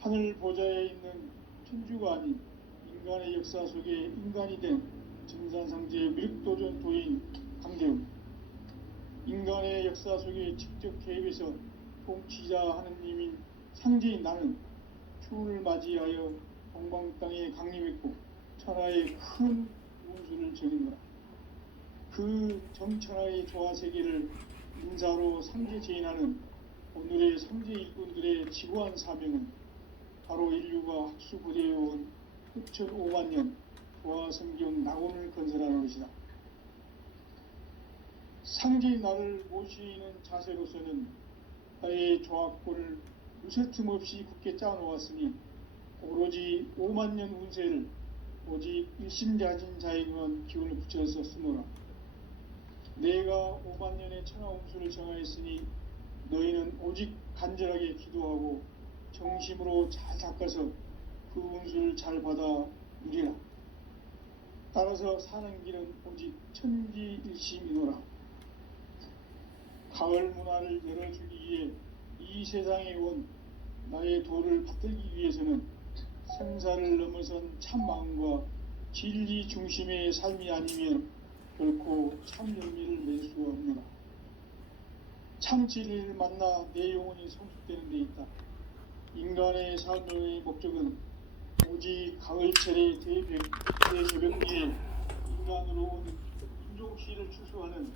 하늘 보좌에 있는 천주가 아닌 인간의 역사 속에 인간이 된 증산상제의 미륵도전 도인 강대웅, 인간의 역사 속에 직접 개입해서 통치자 하느님인 상제인 나는 추운을 맞이하여 동방 땅에 강림했고 천하의 큰 운수를 저린 거라. 그 정천하의 조화 세계를 인사로 상제 제인하는 오늘의 상제 일꾼들의 지구한 사명은 바로 인류가 학수고대해온 후천 5만 년 조화 성경 낙원을 건설하는 것이다. 상제의 나를 모시는 자세로서는 나의 조화권을 무쇠틈 없이 굳게 짜놓았으니 오로지 5만 년 운세를 오직 일심자진 자에게만 기운을 붙여서 쓰노라. 내가 5만 년의 천하 운수를 정하였으니 너희는 오직 간절하게 기도하고 정심으로 잘 닦아서 그 운수를 잘 받아 누리라. 따라서 사는 길은 오직 천지일심이노라. 가을 문화를 열어주기 위해 이 세상에 온 나의 도를 받들기 위해서는 생사를 넘어선 참 마음과 진리 중심의 삶이 아니면 결코 참 열매를 낼 수 없노라. 참 진리를 만나 내 영혼이 성숙되는 데 있다. 인간의 삶의 목적은 오직 가을철의 대저병기에 인간으로 온 인종시를 추수하는